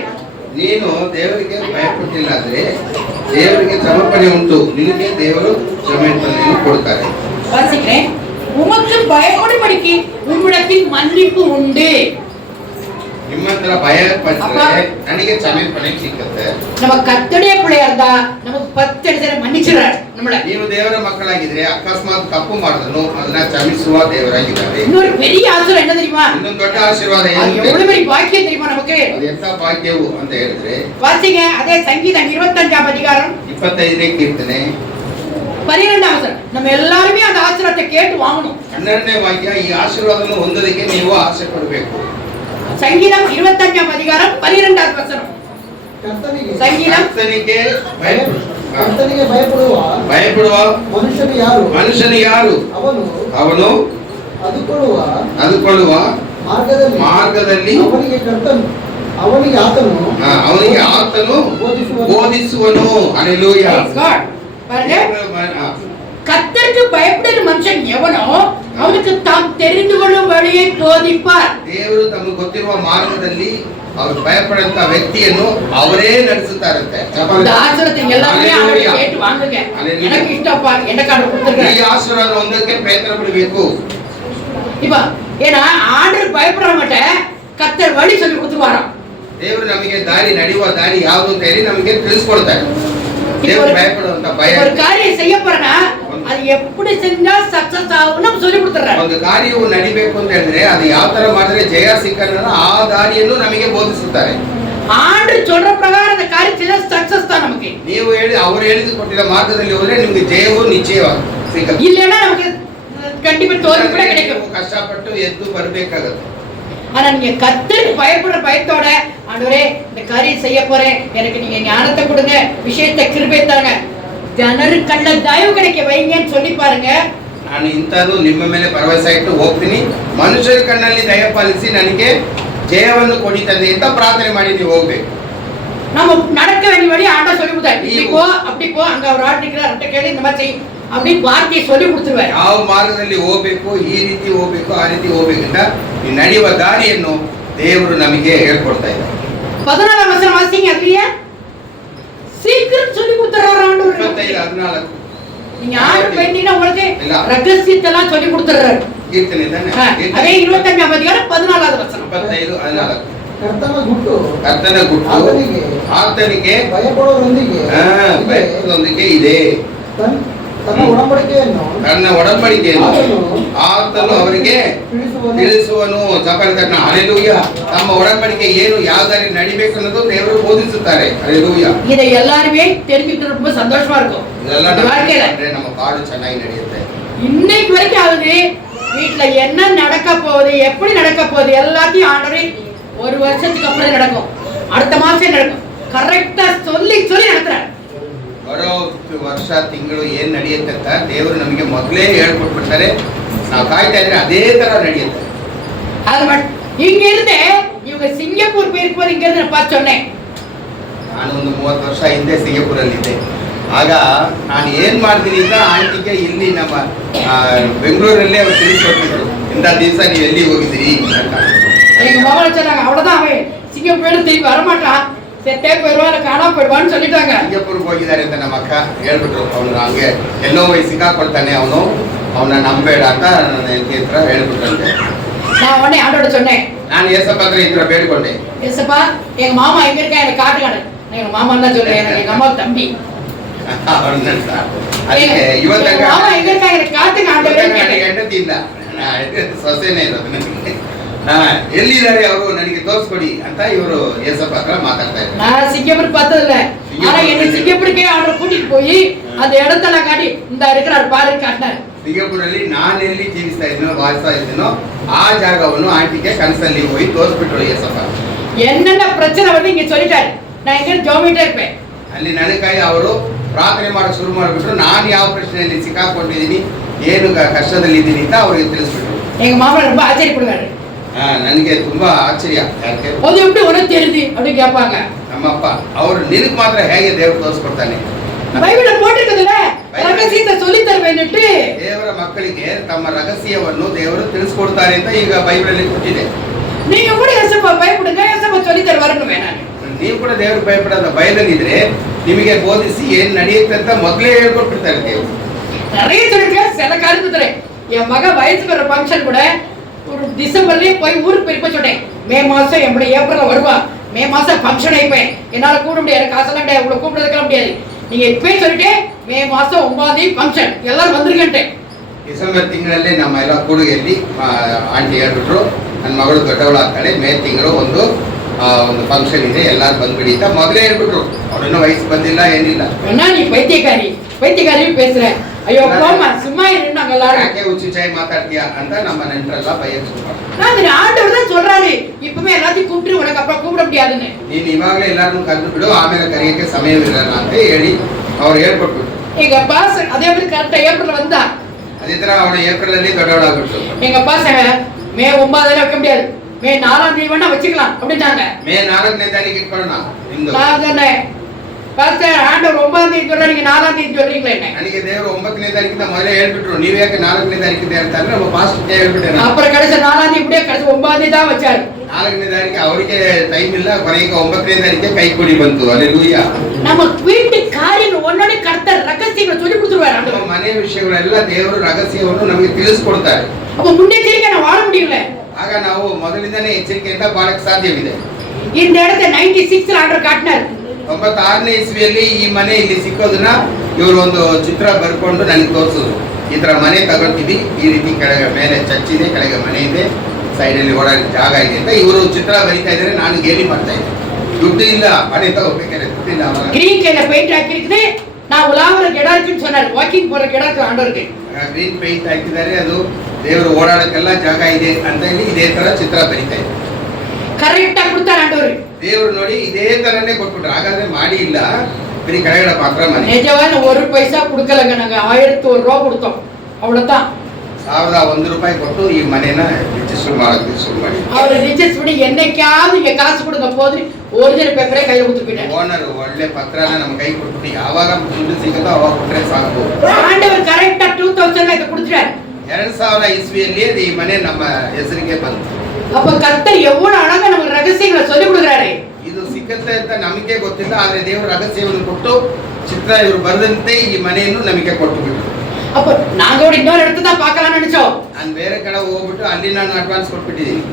ನೀನು ದೇವರಿಗೆ ಭಯಪಟ್ಟಿಲ್ಲ ಆದ್ರೆ ದೇವರಿಗೆ ಸಮರ್ಪಣೆ ಉಂಟು, ನಿನಗೆ ದೇವರು ಕ್ಷಮೆಯನ್ನು ಕೊಡ್ತಾರೆ. வாசிக்கிறேன். உமக்கு பயப்படும்படிக்கு உம்மிடத்தில் மன்னிப்பு உண்டு. ನಿಮ್ಮ ಹತ್ರ ಭಯಪಟ್ಟರೆ ನನಗೆ ಕ್ಷಮೆಪಣೆ ಸಿಕ್ಕತ್ತೆ. நம்ம கர்த்தருடைய பிள்ளையா இருந்தா நமக்கு 10 அடி மன்னிச்சிடுறார் நம்மள. ನೀವು ದೇವರ ಮಕ್ಕಳಾಗಿದ್ರೆ ಅಕಸ್ಮಾತ್ ತಪ್ಪು ಮಾಡಿದ್ರು ಅದನ್ನ ಕ್ಷಮಿಸುವ ದೇವರಾಗಿದ್ದಾರೆ. இன்னொரு பெரிய ஆசீர்வாதம் என்ன தெரியுமா? ಇನ್ನೊಂದು ದೊಡ್ಡ ಆಶೀರ್ವಾದ எவ்வளவு பெரிய பாக்கியம் தெரியுமா நமக்கு? ಅದು ಎಂತ ಭಾಗ್ಯವು ಅಂತ ಹೇಳಿದ್ರೆ வாசிங்க. அதே சங்கீதம் 25 அதிகாரம் 25ನೇ ಕೀರ್ತನೆ 12வது வசனம். நம்ம எல்லாரும் அந்த ஆசீர்வாதத்தை கேட்டு வாங்கணும். 12ನೇ ವಾಕ್ಯ. ಈ ಆಶೀರ್ವಾದವನ್ನು ಹೊಂದೋದಕ್ಕೆ ನೀವು ಆಸೆ ಪಡಬೇಕು. சங்கீதம் 25 அதிகாரம் 12வது வசனம். சங்கீதம் ಕರ್ತನಿಗೆ ಭಯಪಡುವ ಮನುಷ್ಯನು ಯಾರು? ಅವನು ಅದುಕೊಳ್ಳುವ ಮಾರ್ಗದಲ್ಲಿ ಅವನಿಗೆ ಆತನು ಬೋಧಿಸುವನು. ಹಲ್ಲೆಲೂಯಾ. கர்த்தருக்கு பயப்படுற மனுஷன் எவனோ அவனுக்கு தாம் தெரிந்து கொள்ளும் வழியை போதிப்பார். ದೇವರು ತಮಗೆ ಗೊತ್ತಿರುವ ಮಾರ್ಗದಲ್ಲಿ ಅವರು ಭಯಪಡುವಂತ ವ್ಯಕ್ತಿಯನ್ನು ಅವರೇ ನಡೆಸುತ್ತಾರಂತೆ. இந்த ஆசீர்வாதத்தை எல்லாரும் அவரை கேட்டு வாங்குங்க. எனக்கு இஷ்டப்பா எனக்கு ஆர்டர் கொடுத்திருக்காரு. ಈ ಆಶೀರ್ವಾದ ಹೊಂದಕ್ಕೆ ಪ್ರಯತ್ನ ಪಡಬೇಕು. இப்ப ஏன்னா ஆண்டவர் பயப்பட மாட்டே கர்த்தர் வழி சொல்லி கொடுத்துவாராம். ದೇವರು ನಮಗೆ ದಾರಿ ನಡೆಯುವ ದಾರಿ ಯಾವುದು ಅಂತ ಹೇಳಿ ನಮಗೆ ತಿಳಿಸ್ಕೊಡ್ತಾರೆ. ದೇವರು ಭಯಪಡುವಂತ ಭಯ ஒரு காரியம் செய்ய போறனா அது எப்படி செஞ்சா சக்சஸ் ஆகும்னு சொல்லி கொடுத்துறாரு. ಒಂದು ಕಾರ್ಯವು ನಡಿಬೇಕು ಅಂತ ಹೇಳಿದ್ರೆ ಅದು ಯಾವ ತರ ಮಾಡಿದ್ರೆ ಜಯ ಸಿಕ್ಕನ್ನ ಆ ದಾರಿಯನ್ನು ನಮಗೆ ಬೋಧಿಸುತ್ತಾರೆ. ஆண்டவர் சொல்ற பிரகாரம் அந்த காரியத்துல சக்சஸ் தான் நமக்கு. ನೀವು ಹೇಳಿ ಅವರು ಹೇಳಿದ ಕೊಟ್ಟಿರೋ ಮಾರ್ಗದಲ್ಲಿ ಹೋದ್ರೆ ನಿಮಗೆ ಜಯವು ನಿಶ್ಚಯವಾಗಿ ಸಿಗುತ್ತೆ. இல்லனா நமக்கு கண்டிப்பா தோல்வி கூட கிடைக்கும். ಕಷ್ಟಪಟ್ಟು ಎದ್ದು ಬರಬೇಕಾಗುತ್ತೆ. ஆனா நீங்க கர்த்தருக்கு பயப்படுற பயத்தோட ஆண்டவரே இந்த காரியம் செய்ய போறேன், எனக்கு நீங்க ஞானத்தை கொடுங்க, விஷயத்தை கிருபை தாங்க, ಜನರ ಕಣ್ಣ ದಯವು கிடைக்க வைங்கன்னு சொல்லி பாருங்க. ನಾನು ಇಂಥದ್ದು ನಿಮ್ಮ ಮೇಲೆ ಭರವಸೆ ಇಟ್ಟು ಹೋಗ್ತೀನಿ, ಮನುಷ್ಯರ ಕಣ್ಣಲ್ಲಿ ದಯ ಪಾಲಿಸಿ ನನಗೆ ಜಯವನ್ನು ಕೊಡಿ ತಂದೆ ಅಂತ ಪ್ರಾರ್ಥನೆ ಮಾಡಿ ನೀವು ಹೋಗ್ಬೇಕು. நம்ம நடக்க வேண்டிய வழி ஆண்டவர் சொல்லி கொடுத்தாரு. இப்படி போ அப்படி போ, அங்க ஒரு ஆள் நிக்கிறார் அவர்கிட்ட கேளு இந்த மாதிரி செய் அப்படின்னு வார்த்தையை சொல்லி கொடுத்துருவாரு. ಯಾವ ಮಾರ್ಗದಲ್ಲಿ ಹೋಗ್ಬೇಕು, ಈ ರೀತಿ ಹೋಗ್ಬೇಕು, ಆ ರೀತಿ ಹೋಗ್ಬೇಕಂತ ಈ ನಡೆಯುವ ದಾರಿಯನ್ನು ದೇವರು ನಮಗೆ ಹೇಳ್ಕೊಡ್ತಾ ಇದ್ದಾರೆ. 14வது வசனம் வாசிங்க. அதுலயே சீக்கிரம் சொல்லி கொடுத்துறாரு ஆண்டவர். 25:14 நீங்க ஆண்டவர் வேண்டினா உங்களுக்கு ரகசியத்தெல்லாம் சொல்லி கொடுத்துறாரு. ಕೀರ್ತನೆ ತಾನೆ. அதே 25வது அதிகாரம் 14வது வசனம். 25:14 ಕರ್ತನ ಗುಟ್ಟು ಆತನಿಗೆ ಭಯಪಡುವುದರೊಂದಿಗೆ ಇದೆ. ತನ್ನ ಒಡಂಬಡಿಕೆಯನ್ನು ಆತನು ಅವರಿಗೆ ತಿಳಿಸುವನು. ಚಪಲತನ ಹಲ್ಲೆಲೂಯಾ. ತಮ್ಮ ಒಡಂಬಡಿಕೆ ಏನು, ಯಾವ ದಾರಿ ನಡಿಬೇಕು ಅನ್ನೋದು ದೇವರು ಬೋಧಿಸುತ್ತಾರೆ. ಹಲ್ಲೆಲೂಯಾ. இதை எல்லாரும் தெரிஞ்சுக்கிட்டு ரொம்ப சந்தோஷமா இருக்கும். ಇದೆಲ್ಲ ನಮ್ಮ ಪಾಡು ಚೆನ್ನಾಗಿ ನಡೆಯುತ್ತೆ. இன்னைக்கு வரைக்கும் ஆகுது வீட்டுல என்ன நடக்க போகுது, எப்படி நடக்க போகுது எல்லாத்தையும் ஆண்டவரே ஒரு வருஷத்துக்கு அப்புறம் நடக்கும், அடுத்த மாசம் நடக்கும், கரெக்டா சொல்லி சொல்லி நடத்துறாரு. ಬರೋ ವರ್ಷ ತಿಂಗಳು ಏನ್ ನಡೆಯುತ್ತೆ ಅಂತ ದೇವರು ನಮಗೆ ಮೊದಲೇ ಹೇಳ್ಕೊಟ್ಬಿಡ್ತಾರೆ. ನಾವು ಕಾಯ್ತಾ ಇದ್ರೆ ಅದೇ ತರ ನಡೆಯುತ್ತೆ. அது மட்டும் இங்க இருந்து இவங்க சிங்கப்பூர் போயிருக்கும், இங்க இருந்து நான் பார்த்து சொன்னேன். ನಾನು ಒಂದು 30 ವರ್ಷ ಹಿಂದೆ ಸಿಂಗಪುರಲ್ಲಿ ಇದ್ದೆ. ಆಗ ನಾನು ಏನ್ ಮಾಡ್ತೀನಿ ಅಂತ ಆಂಟಿಗೆ ಇಲ್ಲಿ ನಮ್ಮ ಬೆಂಗಳೂರಲ್ಲೇ ಅವ್ರು ತಿಳಿಸ್ಕೊಟ್ಟಿದ್ರು, ಇಂಥ ದಿವಸ ನೀವು ಎಲ್ಲಿ ಹೋಗಿದ್ದೀರಿ ಅಂತ. எங்க மாமா சொன்னாங்க அவ்வளவுதான், அவன் சிங்கப்பூர் திருப்பி வரமாட்டான், செத்தே போயிடுவான், காணாம போயிடுவான்னு சொல்லிட்டாங்க. ಸಿಂಗಪುರ್ಗೆ ಹೋಗಿದ್ದಾರೆ ಅಂತ ನಮ್ಮ ಅಕ್ಕ ಹೇಳ್ಬಿಟ್ರು. ಅವನು ಹಂಗೆ ಎಲ್ಲೋ ಹೋಗಿ ಸಿಕ್ಕಾಕೊಳ್ತಾನೆ, ಅವನ ನಂಬೇಡ ಅಂತ ನನ್ನ ಹೆಂಡತಿ ಹತ್ರ ಹೇಳ್ಬಿಟ್ರಂತೆ. நான் உடனே ஆண்டோட சொன்னேன், ನಾನು ಏಸಪ್ಪ ಹತ್ರ ಈ ಥರ ಬೇಡ್ಕೊಂಡೆ. ஏசப்பா எங்க மாமா எங்க இருக்கா எனக்கு காட்டுக்காடு. எங்க மாமா தான் சொல்றேன், எனக்கு எங்க அம்மா தம்பி. ಅವ್ರನ್ನಂತ ಅದಕ್ಕೆ எங்க மாமா எங்க இருக்கா எனக்கு காட்டுங்க ஆண்டவரே கேட்டேன். ಹೆಂಡತಿ ಇಲ್ಲ, ಸೊಸೆನೇ ಇರೋದು ನನಗೆ. ಎಲ್ಲಿದ್ದಾರೆ ಅವರು ನನಗೆ ತೋರಿಸ್ಕೊಡಿ ಅಂತ ಇವರು ಏಸಪ್ಪ ಹತ್ರ ಮಾತಾಡ್ತಾ ಇದ್ದಾರೆ. நான் சிங்கப்பூர் பார்த்தது இல்ல, ஆனா என்ன சிங்கப்பூருக்கே ஆண்டவர் கூட்டிட்டு போய் அந்த இடத்தெல்லாம் காட்டி இந்த இருக்கிறாரு பாரு காட்டினாரு. ಸಿಂಗಪುರಲ್ಲಿ ನಾನು ಎಲ್ಲಿ ಜೀವಿಸ್ತಾ ಇದ್ದೀನೋ ವಾಸಿಸ್ತಾ ಇದ್ದೀನೋ ಆ ಜಾಗವನ್ನು ಆಂಟಿಗೆ ಕನಸಲ್ಲಿ ಹೋಗಿ ತೋರಿಸ್ಬಿಟ್ರು ಏಸಪ್ಪ. என்னென்ன பிரச்சனை வந்து இங்க சொல்லிட்டாரு, நான் எங்க ஜோமிட்டே இருப்பேன். ಅಲ್ಲಿ ನನಗಾಗಿ ಅವರು ಪ್ರಾರ್ಥನೆ ಮಾಡಕ್ಕೆ ಶುರು ಮಾಡಿಬಿಟ್ರು. ನಾನು ಯಾವ ಪ್ರಶ್ನೆಯಲ್ಲಿ ಸಿಕ್ಕಾಕೊಂಡಿದ್ದೀನಿ, ಏನು ಕಷ್ಟದಲ್ಲಿ ಇದ್ದೀನಿ ಅಂತ ಅವ್ರಿಗೆ ತಿಳಿಸ್ಬಿಟ್ರು. எங்க மாமா ரொம்ப ஆச்சரியப்படுவாரு. ನನಗೆ ತುಂಬಾ ಆಶ್ಚರ್ಯ. ಯಾಕೆ அது எப்படி உனக்கு தெரியுது அப்படி கேட்பாங்க. ನಮ್ಮಪ್ಪ ಅವರು ನಿನಗೆ ಮಾತ್ರ ಹೇಗೆ ದೇವರು ತೋರಿಸ್ಕೊಡ್ತಾನೆ, பைபிள்ல போட்டிருக்குதுல ரகசியத்தை சொல்லி தருவேன்னுட்டு ದೇವರ ಮಕ್ಕಳಿಗೆ ತಮ್ಮ ರಹಸ್ಯವನ್ನು ದೇವರು ತಿಳಿಸ್ಕೊಡ್ತಾರೆ ಅಂತ ಈಗ ಬೈಬಲಲ್ಲಿ ಕೊಟ್ಟಿದೆ. நீங்க கூட ஏசப்பா பயப்படுங்க, ஏசப்பா சொல்லி தருவாருன்னு வேணாம். ನೀವು ಕೂಡ ದೇವರು ಭಯಪಡೋದ ಬಯಲಲ್ಲಿದ್ರೆ ನಿಮಗೆ ಬೋಧಿಸಿ ಏನ್ ನಡೆಯುತ್ತೆ ಅಂತ ಮೊದಲೇ ಹೇಳ್ಕೊಟ್ಬಿಡ್ತಾರೆ ದೇವರು. நிறைய சொல்லிருக்க சில காரணத்துல என் மக வயசுக்கு வர ஃபங்க்ஷன் கூட ஒரு டிசம்பர்லயே போய் ஊருக்கு போய் சொன்னேன். மே மாசம் எப்படி ஏப்ரல்ல வருவா, மே மாசம் ஃபங்க்ஷன் ஆயிப்பேன், என்னால கூட முடியாது, காசெல்லாம் கிடையாது, உங்களை கூப்பிடுறதுக்கெல்லாம் முடியாது, நீங்க இப்பவே சொல்லிட்டு மே மாசம் 9ஆம் தேதி ஃபங்க்ஷன் எல்லாரும் வந்துருங்கன்ட்டேன். ಡಿಸೆಂಬರ್ ತಿಂಗಳಲ್ಲಿ ನಮ್ಮ ಎಲ್ಲ ಕೂಡುಗೆಯಲ್ಲಿ ಆಂಟಿ ಹೇಳ್ಬಿಟ್ರು, ನನ್ನ ಮಗಳು ದೊಡ್ಡವಳಾಗ್ತಾಳೆ, ಮೇ ತಿಂಗಳು ಒಂದು ಫಂಕ್ಷನ್ ಇದೆ, ಎಲ್ಲಾರು ಬಂದ್ಬಿಡಿ ಅಂತ ಮೊದಲೇ ಹೇಳ್ಬಿಟ್ರು. ಅವ್ರನ್ನ ವಯಸ್ಸು ಬಂದಿಲ್ಲ ಏನಿಲ್ಲ. என்ன நீ பைத்தியக்காரி பேசுற, ஐயோ போமா சும்மா இரு, நாங்க எல்லாரும் ಯಾಕೆ ಹುಚ್ಚುಚಾಯಿ ಮಾತಾಡ್ತೀಯಾ ಅಂತ ನಮ್ಮ ನೆಂಟರೆಲ್ಲ ಬೈಯಕ್ ಶುರು ಮಾಡ್ತಾರೆ. நான் ஆண்டவர் தான் சொல்றாரு, இப்பவே எல்லாத்தையும் கூப்பிட்டு உனக்கு அப்புறம் கூப்பிட முடியாதுன்னு. ನೀನು ಇವಾಗಲೇ ಎಲ್ಲಾರನ್ನೂ ಕರೆದು ಬಿಡು, ಆಮೇಲೆ ಕರೆಯಕ್ಕೆ ಸಮಯವಿರಲ್ಲ ಅಂತ ಹೇಳಿ ಅವ್ರು ಹೇಳ್ಕೊಟ್ಬಿಟ್ರು. எங்க பாஸ் அதே மாதிரி கரெக்டா ஏப்ரல் வந்தா, ಅದೇ ತರ ಅವಳು ಏಪ್ರಿಲ್ ಅಲ್ಲಿ ದೊಡ್ಡವಳಾಗ್ಬಿಟ್ರು. எங்க பாஸ் மே 9ஆம் வைக்க முடியாது, மே 4ஆம் தேதி வேணா வச்சுக்கலாம் அப்படின்னாங்க. ಮೇ 4ನೇ ತಾರೀಕು ಇಟ್ಕೊಳ್ಳೋಣ ನಿಮ್ದು. நான் சொன்னேன், பாஸ்டர் ஆண்டவர் 9ஆம் தேதி சொல்றா, நீங்க 4ஆம் தேதி சொல்றீங்களே என்ன? ನನಗೆ ದೇವರು 9ನೇ ತಾರೀಕಿಂದ ಮೊದಲೇ ಹೇಳ್ಬಿಟ್ರು, ನೀವ್ ಯಾಕೆ 4ನೇ ತಾರೀಕಿದೆ ಅಂತ ಅಂದ್ರೆ ನಮ್ಮ ಪಾಸ್ಟರ್ಗೆ ಹೇಳ್ಬಿಟ್ಟೆ ನಾನು. அப்புறம் கடைசி 4ஆம் தேதி இப்படியே கடைசி 9ஆம் தேதி தான் வச்சாரு. 4ನೇ ತಾರೀಕು ಅವರಿಗೆ ಟೈಮ್ ಇಲ್ಲ, ಕೊನೆಗೆ 9ನೇ ತಾರೀಕೆ ಕೈ ಕೊಡಿ ಬಂತು. அல்லேலூயா. நம்ம வீட்டு காரியங்கள் ஒன்னொன்னே கர்த்தர் ரகசியங்களை சொல்லி கொடுத்துருவாரு ನಮ್ಮ ஆண்டவர். ಮನೆ ವಿಷಯಗಳೆಲ್ಲ ದೇವರು ರಹಸ್ಯವನ್ನು ನಮಗೆ ತಿಳಿಸ್ಕೊಡ್ತಾರೆ. அப்ப முன்னெச்சரிக்கை நான் வாழ முடியல. ಆಗ ನಾವು ಮೊದಲಿಂದನೇ ಎಚ್ಚರಿಕೆಯಿಂದ ಬಾಳಕ್ಕೆ ಸಾಧ್ಯವಿದೆ. இந்த இடத்தை 96ல ஆண்டவர் காட்டினார். 96ನೇ ಇಸ್ವಿಯಲ್ಲಿ ಈ ಮನೆ ಇಲ್ಲಿ ಸಿಕ್ಕೋದನ್ನ ಇವರು ಒಂದು ಚಿತ್ರ ಬರ್ಕೊಂಡು ನನಗೆ ತೋರಿಸಿದ್ರು. ಈ ತರ ಮನೆ ತಗೊಳ್ತೀವಿ, ಈ ರೀತಿ ಕೆಳಗೆ ಮೇಲೆ ಚರ್ಚ್ ಇದೆ, ಕೆಳಗೆ ಮನೆ ಇದೆ, ಸೈಡಲ್ಲಿ ಓಡಾಡಿ ಜಾಗ ಇದೆ ಅಂತ ಇವರು ಚಿತ್ರ ಬರೀತಾ ಇದ್ದಾರೆ. ನಾನು ಗೇಲಿ ಮಾಡ್ತಾ ಇದ್ದೆ, ದುಡ್ಡು ಇಲ್ಲ, ಮನೆ ತಗೋಬೇಕಾದ್ರೆ ದುಡ್ಡಿಲ್ಲ. கிரீன் கலர்ல பெயிண்ட் ஆக்கி இருக்குது, நான் உலாவுற இடம் இருக்குன்னு சொன்னாரு, வாக்கிங் போற இடம் இருக்கு ஆண்டவருக்கு. ಗ್ರೀನ್ ಪೇಂಟ್ ಹಾಕಿದ್ದಾರೆ, ಅದು ದೇವರು ಓಡಾಡಕ್ಕೆಲ್ಲ ಜಾಗ ಇದೆ ಅಂತ ಹೇಳಿ ಇದೇ ತರ ಚಿತ್ರ ಬರೀತಾ ಇದೆ. கரெக்டா கொடுத்தாரு ஆண்டவர். ದೇವರು ನೋಡಿ ಇದೇ ತರನೇ ಕೊಟ್ಬಿಟ್ರು. ಹಾಗಾದ್ರೆ ಮಾಡಿ ಇಲ್ಲ, ಬರೀ ಕೆಳಗಡೆ ಮಾತ್ರ ಮನೆ. நிஜமான ஒரு பைசா கொடுக்கலங்க, நாங்க 1001 ரூபா கொடுத்தோம், அவ்வளவுதான். 1001 ರೂಪಾಯಿ ಕೊಟ್ಟು ಈ ಮನೆನ ರಿಜಿಸ್ಟರ್ ಮಾಡೋಕೆ ಶುರು ಮಾಡಿ. அவர் ரிஜிஸ்டர் பண்ணி என்னைக்காவது இங்க காசு கொடுங்க போது ஒரிಜಿನಲ್ ಪೇಪರೇ ಕೈಯಲ್ಲಿ கொடுத்துட்டேன். ಓನರ್ ಒಳ್ಳೆ ಪತ್ರನ ನಮ್ಮ ಕೈ ಕೊಟ್ಬಿಟ್ಟು ಯಾವಾಗ ದುಡ್ಡು ಸಿಗುತ್ತೋ ಅವಾಗ ಕೊಟ್ರೆ ಸಾಕು. ஆண்டவர் கரெக்டா 2000ல இத கொடுத்துட்டாரு. 2000 ಇಸ್ವಿಯಲ್ಲಿ ಈ ಮನೆ ನಮ್ಮ ಹೆಸರಿಗೆ ಬಂತು. அப்ப கர்த்தர் எவ்வளவு அழகா நமக்கு ரகசியங்களை சொல்லி கொடுக்குறாரு. ಇದು ಸಿಕ್ಕತ್ತೆ ಅಂತ ನಮಗೆ ಗೊತ್ತಿಲ್ಲ, ಆದ್ರೆ ದೇವರು ರಹಸ್ಯವನ್ನು ಕೊಟ್ಟು ಚಿತ್ರ ಇವರು ಬರೆದಂತೆ ಈ ಮನೆಯನ್ನು ನಮಗೆ ಕೊಟ್ಟು ಬಿಟ್ರು. அப்ப நாங்க ஒரு இன்னொரு இடத்தை தான் பார்க்கலாம்னு நினைச்சோம். ನಾನು ಬೇರೆ ಕಡೆ ಹೋಗ್ಬಿಟ್ಟು ಅಲ್ಲಿ ನಾನು ಅಡ್ವಾನ್ಸ್ ಕೊಟ್ಬಿಟ್ಟಿದ್ದೀನಿ.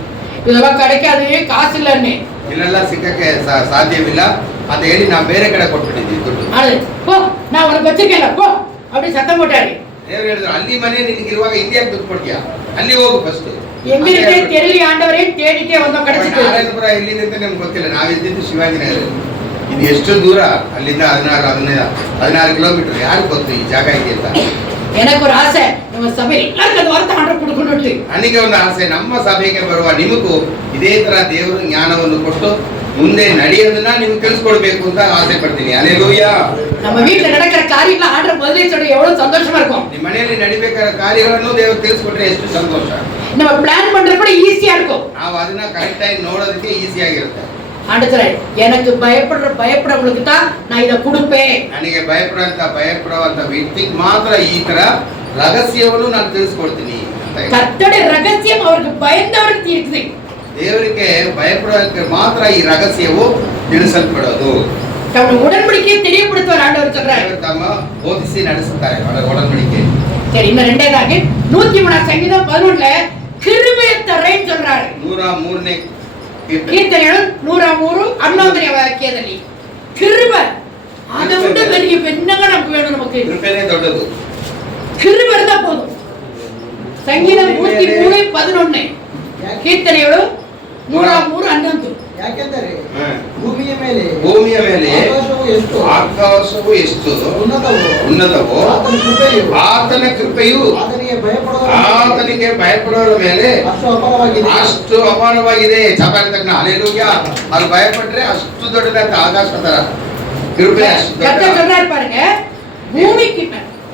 இதெல்லாம் கிடைக்காது, காசು இல்லன்னு. ಇಲ್ಲೆಲ್ಲ ಸಿಕ್ಕಕ್ಕೆ ಸಾಧ್ಯವಿಲ್ಲ ಅಂತ ಹೇಳಿ ನಾವು ಬೇರೆ ಕಡೆ ಕೊಟ್ಬಿಟ್ಟಿದ್ದೀವಿ ದುಡ್ಡು. அது போ, நான் உனக்கு வச்சிருக்கேன்ல போ அப்படி சத்தம் போட்டாரு. ದೇವ್ರು ಹೇಳಿದ್ರು, ಅಲ್ಲಿ ಮನೆ ನಿನಗಿರುವಾಗ ಇಂಡಿಯಾಕ್ಕೆ ದುಡ್ಡು ಕೊಡ್ತೀಯಾ, ಅಲ್ಲಿ ಹೋಗು ಫಸ್ಟ್. எங்க இருக்கே தெரியல ஆண்டவரே, தேடிட்டே வந்தோம், கிடைச்சிட்டு. ನಾರಾಯಣಪುರ ಎಲ್ಲಿದೆ ಅಂತ ನಮ್ಗೆ ಗೊತ್ತಿಲ್ಲ. ನಾವಿದ್ದಿದ್ದು ಶಿವಾಜಿನಗರ. ಇದು ಎಷ್ಟು ದೂರ ಅಲ್ಲಿಂದ 16 ಕಿಲೋಮೀಟರ್. ಯಾರು ಗೊತ್ತು ಈ ಜಾಗ ಇದೆ ಅಂತ? எனக்கு ஒரு ಆಸೆ ನಮ್ಮ ಸಭೆ ಎಲ್ಲರಿಗೂ ಅದು ವಾರ್ತೆ ಆರ್ಡರ್ ಕೊಡ್ಕೊಂಡು ನನಗೆ ಒಂದು ಆಸೆ, ನಮ್ಮ ಸಭೆಗೆ ಬರುವ ನಿಮಗೂ ಇದೇ ತರ ದೇವರು ಜ್ಞಾನವನ್ನು ಕೊಟ್ಟು ಮುಂದೆ ನಡೆಯೋದನ್ನ ನೀವು ತಿಳಿಸ್ಕೊಡ್ಬೇಕು ಅಂತ ಆಸೆ ಪಡ್ತೀನಿ. ಅಲ್ಲೇಲೂಯಾ. நம்ம வீட்ல நடக்கிற காரியங்களை ஆர்டர் முதல்ல சொல்லி எவ்வளவு சந்தோஷமா இருக்கும். ನಿಮ್ಮ ಮನೆಯಲ್ಲಿ ನಡಿಬೇಕಾದ ಕಾರ್ಯಗಳನ್ನು ದೇವರು ತಿಳಿಸ್ಕೊಟ್ರೆ ಎಷ್ಟು ಸಂತೋಷ. நம்ம பிளான் பண்றது கூட ஈஸியா இருக்கும். ನಾವು ಅದನ್ನ ಕರೆಕ್ಟ್ ಆಗಿ ನೋಡೋದಕ್ಕೆ ಈಸಿ ಆಗಿರುತ್ತೆ. ஆண்டவரே எனக்கு பயப்படுறவங்களுக்கு தான் நான் இத கொடுப்பேன். ನನಗೆ ಭಯಪಡುವಂತ ವ್ಯಕ್ತಿಗೆ ಮಾತ್ರ ಈ ತರ ರಹಸ್ಯವನ್ನು ನಾನು ತಿಳಿಸ್ಕೊಡ್ತೀನಿ ಅಂತ. கர்த்தருடைய ரகசியம் அவருக்கு பயந்தவருக்கு இருக்குது. ದೇವರಿಗೆ ಭಯಪಡೋಕೆ ಮಾತ್ರ ಈ ರಹಸ್ಯವು ತಿಳಿಸಲ್ಪಡೋದು. தம்முடைய உடன்படிக்கையை தெரியப்படுத்துவார் ஆண்டவர் சொல்றார். ತಮ್ಮ ಬೋಧಿಸಿ ನಡೆಸುತ್ತಾರೆ ಒಡಂಬಡಿಕೆ. சரி, இன்னும் ரெண்டாவதாக 103 சங்கீதம் 11ல கிருபையை தரேன்னு சொல்றாரு. 103ನೇ ಕೀರ್ತನೆಗಳು 103 11ನೇ ವಾಕ್ಯದಲ್ಲಿ கிருபை அதை விட பெரிய என்னங்க நமக்கு வேணும்? நமக்கு ಕೃಪೆನೇ ದೊಡ್ಡದು. கிருபை இருந்தா போதும். சங்கீதம் 103 11 ಕೀರ್ತನೆಗಳು 103 11. ಯಾಕೆಂದರೆ ಭೂಮಿಯ ಮೇಲೆ ಆಕಾಶವು ಎಷ್ಟು ಉನ್ನತವೋ ಆತನ ಕೃಪೆಯು ಆತನಿಗೆ ಭಯಪಡುವವರ ಮೇಲೆ ಅಷ್ಟು ಅಪಾರವಾಗಿದೆ. ಚಪಾತಿ ತಜ್ಞ ಹಲ್ಲೆಲೂಯಾ. ಅದು ಭಯಪಟ್ರೆ ಅಷ್ಟು ದೊಡ್ಡದಾದ ಆಕಾಶ ತರ ಕೃಪೆ ಅಷ್ಟು பாருங்க. பூமிக்கு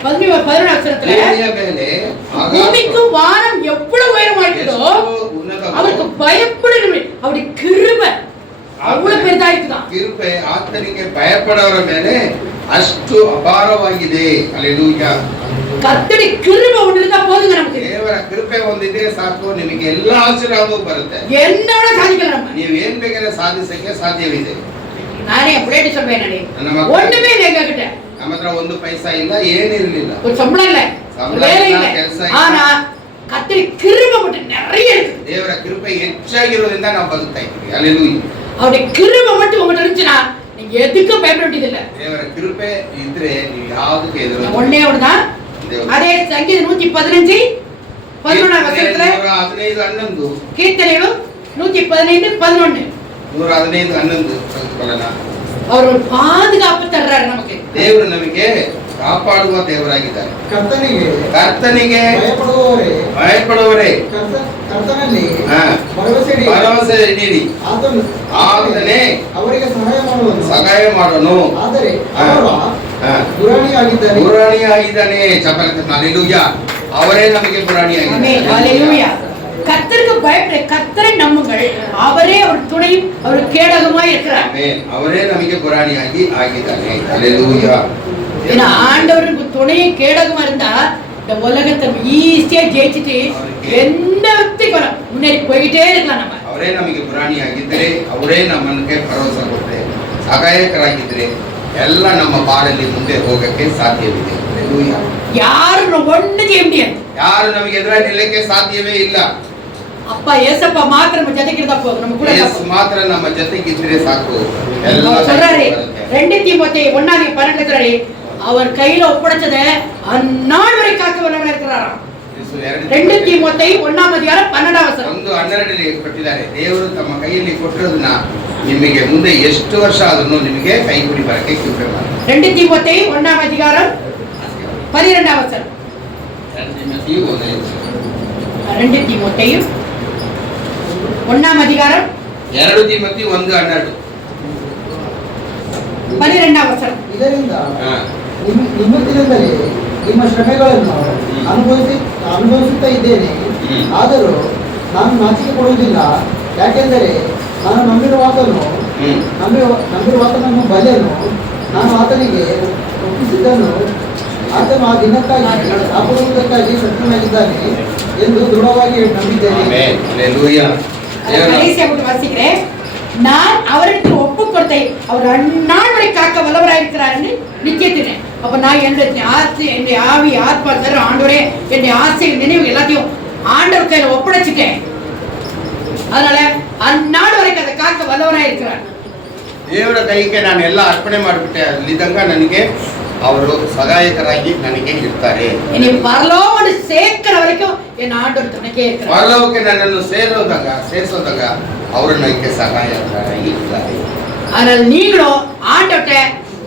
11 ಮೇಲೆ பூமிக்கு வானம் எவ்வளவு உயரமாயிட்டதோ அவருக்கு பயப்படுறது அவருடைய கிருபை அவ்வளவு பெரிதா இருக்குதான். கிருபை ಆತನಿಗೆ ಭಯಪಡುವವರ ಮೇಲೆ ಅಷ್ಟು ಅಪಾರವಾಗಿದೆ. ಹಲ್ಲೆಲೂಯಾ. ಕರ್ತಡಿ கிருபை ஒன்று இருந்தா போதுங்க நமக்கு. ದೇವರ ಕೃಪೆ ಒಂದಿದ್ರೆ ಸಾಕು, ನಿಮಗೆ ಎಲ್ಲಾ ಆಶೀರ್ವಾದವೂ ಬರುತ್ತೆ. என்னோட சாதிக்கலாம் நம்ம. ನೀವು ಏನ್ ಬೇಕಾದ್ರೆ ಸಾಧಿಸಕ್ಕೆ ಸಾಧ್ಯವಿದೆ. நானே அப்படியே சொல்றேன். நானே ஒண்ணுமே இல்ல எங்க கிட்ட. ನಮ್ಮ ಹತ್ರ ಒಂದು ಪೈಸಾ ಇಲ್ಲ, ಏನಿರಲಿಲ್ಲ, ஒரு சம்பளம் இல்ல, வேலை இல்ல. ஆனா கர்த்தரி கிருபை மட்டும் நிறைய இருக்கு. ದೇವರ ಕೃಪೆ ಹೆಚ್ಚಾಗಿರೋದ್ರಿಂದ ನಾವು ಬದುಕ್ತಾ ಇದ್ದೀವಿ. ಹಲ್ಲೆಲೂಯಾ. அவருடைய கிருபை மட்டும் உங்ககிட்ட இருந்துச்சுனா நீங்க எதுக்கும் பயப்பட வேண்டியது இல்ல. ದೇವರ ಕೃಪೆ ಇದ್ರೆ ನೀವು ಯಾವುದಕ್ಕೆ ಹೆದರೋದು ஒண்ணே ஒண்ணுதான். அதே சங்கீதம் 115 11 வசனத்துல 115 11 கீர்த்தனைகள் 115 11 115 11 சொல்லுங்க. அவர் பாதுகாப்பு தர்றாரு நமக்கு. ದೇವರು ನಮಗೆ ಕಾಪಾಡುವ ದೇವರಾಗಿದ್ದಾರೆ. ಕರ್ತನಿಗೆ ಭಯಪಡುವವರೇ ಕರ್ತನಲ್ಲಿ ಭರವಸೆ ನೀಡಿ ಆತನೇ ಅವರಿಗೆ ಸಹಾಯ ಮಾಡೋನು. ಆದರೆ ಗುರಾಣಿಯಾಗಿದ್ದಾನೆ. ಚಪಲಕ್ಕೆ ಹಲ್ಲೆಲೂಯಾ. ಅವರೇ ನಮಗೆ ಗುರಾಣಿಯಾಗಿದ್ದಾರೆ. ஹல்லேலூயா. கர்த்தருக்கு பயப்பட கர்த்தரை நம்புங்கள். அவரே அவர் துணையும் அவர் கேடகமாய் இருக்கிறார். ஆமென். அவரே நமக்கு ಗುರಾಣಿಯಾಗಿ ಆಗಿದ್ದಾನೆ. ஹல்லேலூயா. ஏன்னா ஆண்டவருக்கு துணையும் கேடகமா இருந்தா இந்த உலகத்தை ஈஸியா ஜெயிச்சிட்டு எந்த விதத்துக்கு முன்னேறி போய்கிட்டே இருக்கலாம் நம்ம. ಅವರೇ ನಮಗೆ ಗುರಾಣಿಯಾಗಿದ್ದರೆ, ಅವರೇ ನಮ್ಮಕ್ಕೆ ಭರವಸೆ ಕೊಟ್ಟರೆ, ಸಹಾಯಕರಾಗಿದ್ದರೆ ಎಲ್ಲ ನಮ್ಮ ಬಾಳಲ್ಲಿ ಮುಂದೆ ಹೋಗಕ್ಕೆ ಸಾಧ್ಯವಿದೆ. ಹಲ್ಲೆಲೂಯಾ. ಯಾರು ஒண்ணு செய்ய முடியாது. ಯಾರು ನಮಗೆ ಎದುರಾಗಿ ನಿಲ್ಲಕ್ಕೆ ಸಾಧ್ಯವೇ ಇಲ್ಲ. ಅಪ್ಪ ಏಸಪ್ಪ ಮಾತ್ರ ನಮ್ಮ ಜೊತೆಗಿರ್ತಾ ಹೋಗು, ನಮ್ಮ ಕೂಡ ಯೇಸು ಮಾತ್ರ ನಮ್ಮ ಜೊತೆಗಿದ್ರೆ ಸಾಕು. ಎಲ್ಲ சொல்றாரு 2 தீமோத்தேயு 1:12 அவர் கையில ஒப்படைச்சத அந்நாள் வரை காக்க வல்லவரா இருக்கிறாராம். 2 தீமோத்தேயு 1:12 ಒಂದು 12ರಲ್ಲಿ ಕೊಟ್ಟಿದ್ದಾರೆ. ದೇವರು ತಮ್ಮ ಕೈಯಲ್ಲಿ ಕೊಟ್ಟಿರೋದನ್ನ ನಿಮಗೆ ಮುಂದೆ ಎಷ್ಟು ವರ್ಷ ಆದ್ರೂ ನಿಮಗೆ ಕೈ ಕುಡಿ ಬರಕ್ಕೆ ಕೃಪೆ ಮಾಡಿ. 2 தீமோத்தேயு 1:12 2 தீமோத்தேயு 1:12 2 ತಿಮೋಥಿ 1:12 12 ಇದರಿಂದ ನಿಮಿತ್ತದಿಂದಲೇ ನಿಮ್ಮ ಶ್ರಮೆಗಳನ್ನು ಅನುಭವಿಸುತ್ತಾ ಇದ್ದೇನೆ. ಆದರೂ ನಾನು ನಾಚಿಕೆ ಪಡುವುದಿಲ್ಲ. ಯಾಕೆಂದರೆ ನಾನು ನಂಬಿರುವಾತನನ್ನು ಬಲ್ಲೆನು. ನಾನು ಆತನಿಗೆ ಒಪ್ಪಿಸಿದ್ದನ್ನು ಆತನು ಆ ದಿನಕ್ಕಾಗಿ ಕಾಪಾಡುವುದಕ್ಕಾಗಿ ಶಕ್ತನಾಗಿದ್ದಾನೆ ಎಂದು ದೃಢವಾಗಿ ನಂಬಿದ್ದೇನೆ. வாசிக்கிறேன். நான் அவருக்கு ஒப்பு கொடுத்தேன், அவர் அந்நாள் வரை காக்க வல்லவராயிருக்கிறார் என்று நிச்சயத்தினேன். அப்ப நான் என்னுடைய ஆவி ஆத்மா தர ஆண்டவரே என்னுடைய ஆசை நினைவு எல்லாத்தையும் ஆண்டவர் கையில ஒப்படைச்சிட்டேன். அதனால அந்நாள் வரைக்கும் அதை காக்க வல்லவராயிருக்கிறார். ದೇವರ ಕೈಗೆ ನಾನು ಎಲ್ಲ ಅರ್ಪಣೆ ಮಾಡಿಬಿಟ್ಟೆ. ಅಲ್ಲಿದ್ದಂಗ ನನಗೆ ಅವರು ಸಹಾಯಕರಾಗಿ ನನಗೆ ಇರ್ತಾರೆ. இனி பரலோகம் சேர்க்கிற வரைக்கும் என் ஆண்டவர் துணைக்கே இருக்கிறார். ಪರಲೋಕಕ್ಕೆ ನನ್ನನ್ನು ಸೇರಿಸೋದಾಗ ಅವರು ನನಗೆ ಸಹಾಯಕರಾಗಿ ಇರ್ತಾರೆ. ஆனால் நீங்களும் ஆண்டவர்ட்ட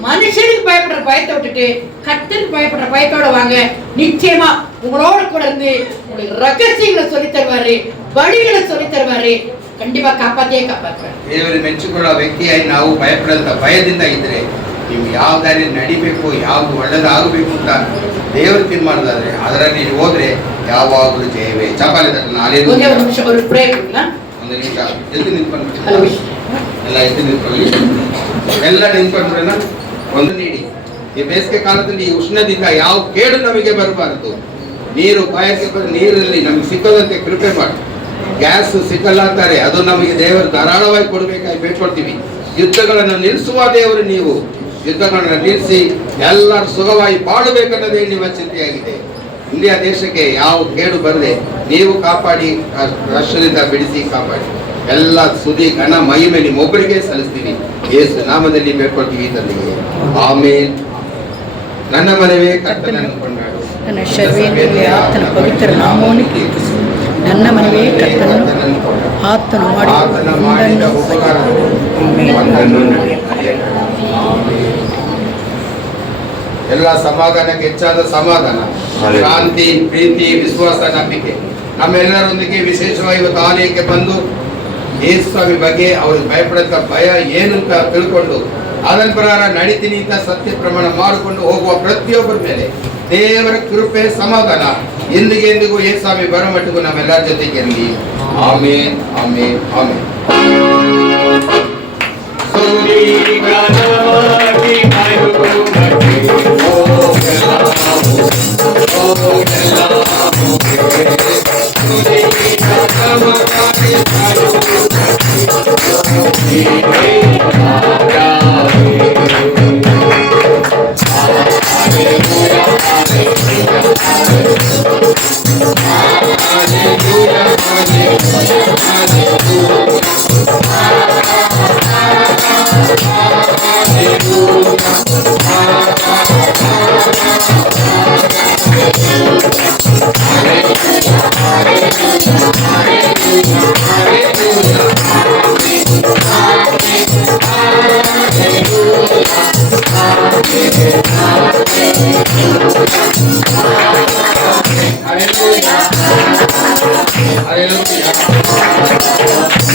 மனுஷனுக்கு பயப்படுற பயத்தை விட்டுட்டு கர்த்தருக்கு பயப்படுற பயத்தோட வாங்க. நிச்சயமா உங்களோட கூட இருந்து உங்களுக்கு ரகசியங்களை சொல்லி தருவாரு, வழிகளை சொல்லி தருவாரு. ಖಂಡಿತ ಕಾಪಾತಿಯೇ ಕಾಪಾಡ್ತಾರೆ. ದೇವರು ಮೆಚ್ಚಿಕೊಳ್ಳುವ ವ್ಯಕ್ತಿಯಾಗಿ ನಾವು ಭಯಪಡದ ಭಯದಿಂದ ಇದ್ರೆ ನೀವು ಯಾವ ದಾರಿ ನಡಿಬೇಕು, ಯಾವ್ದು ಒಳ್ಳೇದಾಗಬೇಕು ಅಂತ ದೇವರು ತೀರ್ಮಾನದಾದ್ರೆ ಅದರಲ್ಲಿ ನೀವು ಹೋದ್ರೆ ಯಾವಾಗಲೂ ಜಯವೇ. ಚಪಾಲಿ ಒಂದೇ ಒಂದು ನಿಮಿಷ ಅವರು ಪ್ರೇಯರ್ ಇಲ್ಲ. ಒಂದು ನಿಮಿಷ ಎದ್ದು ನಿಂತ್ಕೊಂಡು ಎಲ್ಲ ಎದ್ದು ನಿಂತ್ಕೊಳ್ಳಿ, ಎಲ್ಲ ನಿಂತ್ಕೊಂಡ್ರನ್ನ ಒಂದು ನೀಡಿ. ಈ ಬೇಸಿಗೆ ಕಾಲದಲ್ಲಿ ಈ ಉಷ್ಣದಿಂದ ಯಾವ ಕೇಡು ನಮಗೆ ಬರಬಾರದು. ನೀರು ಬಾಯಕ್ಕೆ ಬಂದು ನೀರಲ್ಲಿ ನಮಗೆ ಸಿಕ್ಕದಂತೆ ಕೃಪೆ ಮಾಡಿ. ಗ್ಯಾಸ್ ಸಿಕ್ಕಲ್ಲ ಅಂತಾರೆ, ಅದು ನಮಗೆ ದೇವರು ಧಾರಾಳವಾಗಿ ಕೊಡಬೇಕಾಗಿ ಬೇಡ್ಕೊಳ್ತೀವಿ. ಯುದ್ಧಗಳನ್ನು ನಿಲ್ಲಿಸುವ ದೇವರು ನೀವು. ಯುದ್ಧಗಳನ್ನು ನಿಲ್ಲಿಸಿ ಎಲ್ಲರೂ ಸುಖವಾಗಿ ಬಾಳಬೇಕನ್ನೋದೇ ನಿಮ್ಮ ಚಿಂತೆಯಾಗಿದೆ. ಇಂಡಿಯಾ ದೇಶಕ್ಕೆ ಯಾವ ಕೇಡು ಬರದೆ ನೀವು ಕಾಪಾಡಿ, ರಷ್ಯದಿಂದ ಬಿಡಿಸಿ ಕಾಪಾಡಿ. ಎಲ್ಲ ಸುದ್ದಿ ಘನ ಮಹಿಮೆ ನಿಮ್ಮೊಬ್ಬರಿಗೆ ಸಲ್ಲಿಸ್ತೀವಿ. ಯೇಸು ನಾಮದಲ್ಲಿ ಬೇಡ್ಕೊಳ್ತೀವಿ ತಂದೆಗೆ, ಆಮೇಲೆ. ನನ್ನ ಮನವೇ ಕರ್ತನನ್ನು ಕೊಂಡಾಡು, ನನ್ನ ಶರ್ವೇಂದ್ರಿಯ ಆತನ ಪವಿತ್ರ ನಾಮವನ್ನು ಕೀರ್ತಿಸು. ನನ್ನ ಮನವೇ ಕರ್ತನನ್ನು ಆತನು ಮಾಡಿದ ಎಲ್ಲ ಸಮಾಧಾನಕ್ಕೆ ಹೆಚ್ಚಾದ ಸಮಾಧಾನ, ಶಾಂತಿ, ಪ್ರೀತಿ, ವಿಶ್ವಾಸ, ನಂಬಿಕೆ ನಮ್ಮೆಲ್ಲರೊಂದಿಗೆ ವಿಶೇಷವಾಗಿ ಇವತ್ತು ಆಲಯಕ್ಕೆ ಬಂದು ಯೇಸು ಸ್ವಾಮಿ ಬಗ್ಗೆ ಅವ್ರಿಗೆ ಭಯಪಡಂತ ಭಯ ಏನು ಅಂತ ತಿಳ್ಕೊಂಡು ಅದರ ಪ್ರಕಾರ ನಡೀತೀನಿ ಅಂತ ಸತ್ಯ ಪ್ರಮಾಣ ಮಾಡಿಕೊಂಡು ಹೋಗುವ ಪ್ರತಿಯೊಬ್ಬರ ಮೇಲೆ ದೇವರ ಕೃಪೆ, ಸಮಾಧಾನ ಎಂದಿಗೆ ಎಂದಿಗೂ ಯೇಸು ಸ್ವಾಮಿ ಬರೋ ಮಟ್ಟಿಗೂ ನಮ್ಮೆಲ್ಲರ ಜೊತೆಗೆ ಇರಲಿ. ಆಮೇನ್, ಆಮೇನ್, ಆಮೇನ್. Hallelujah.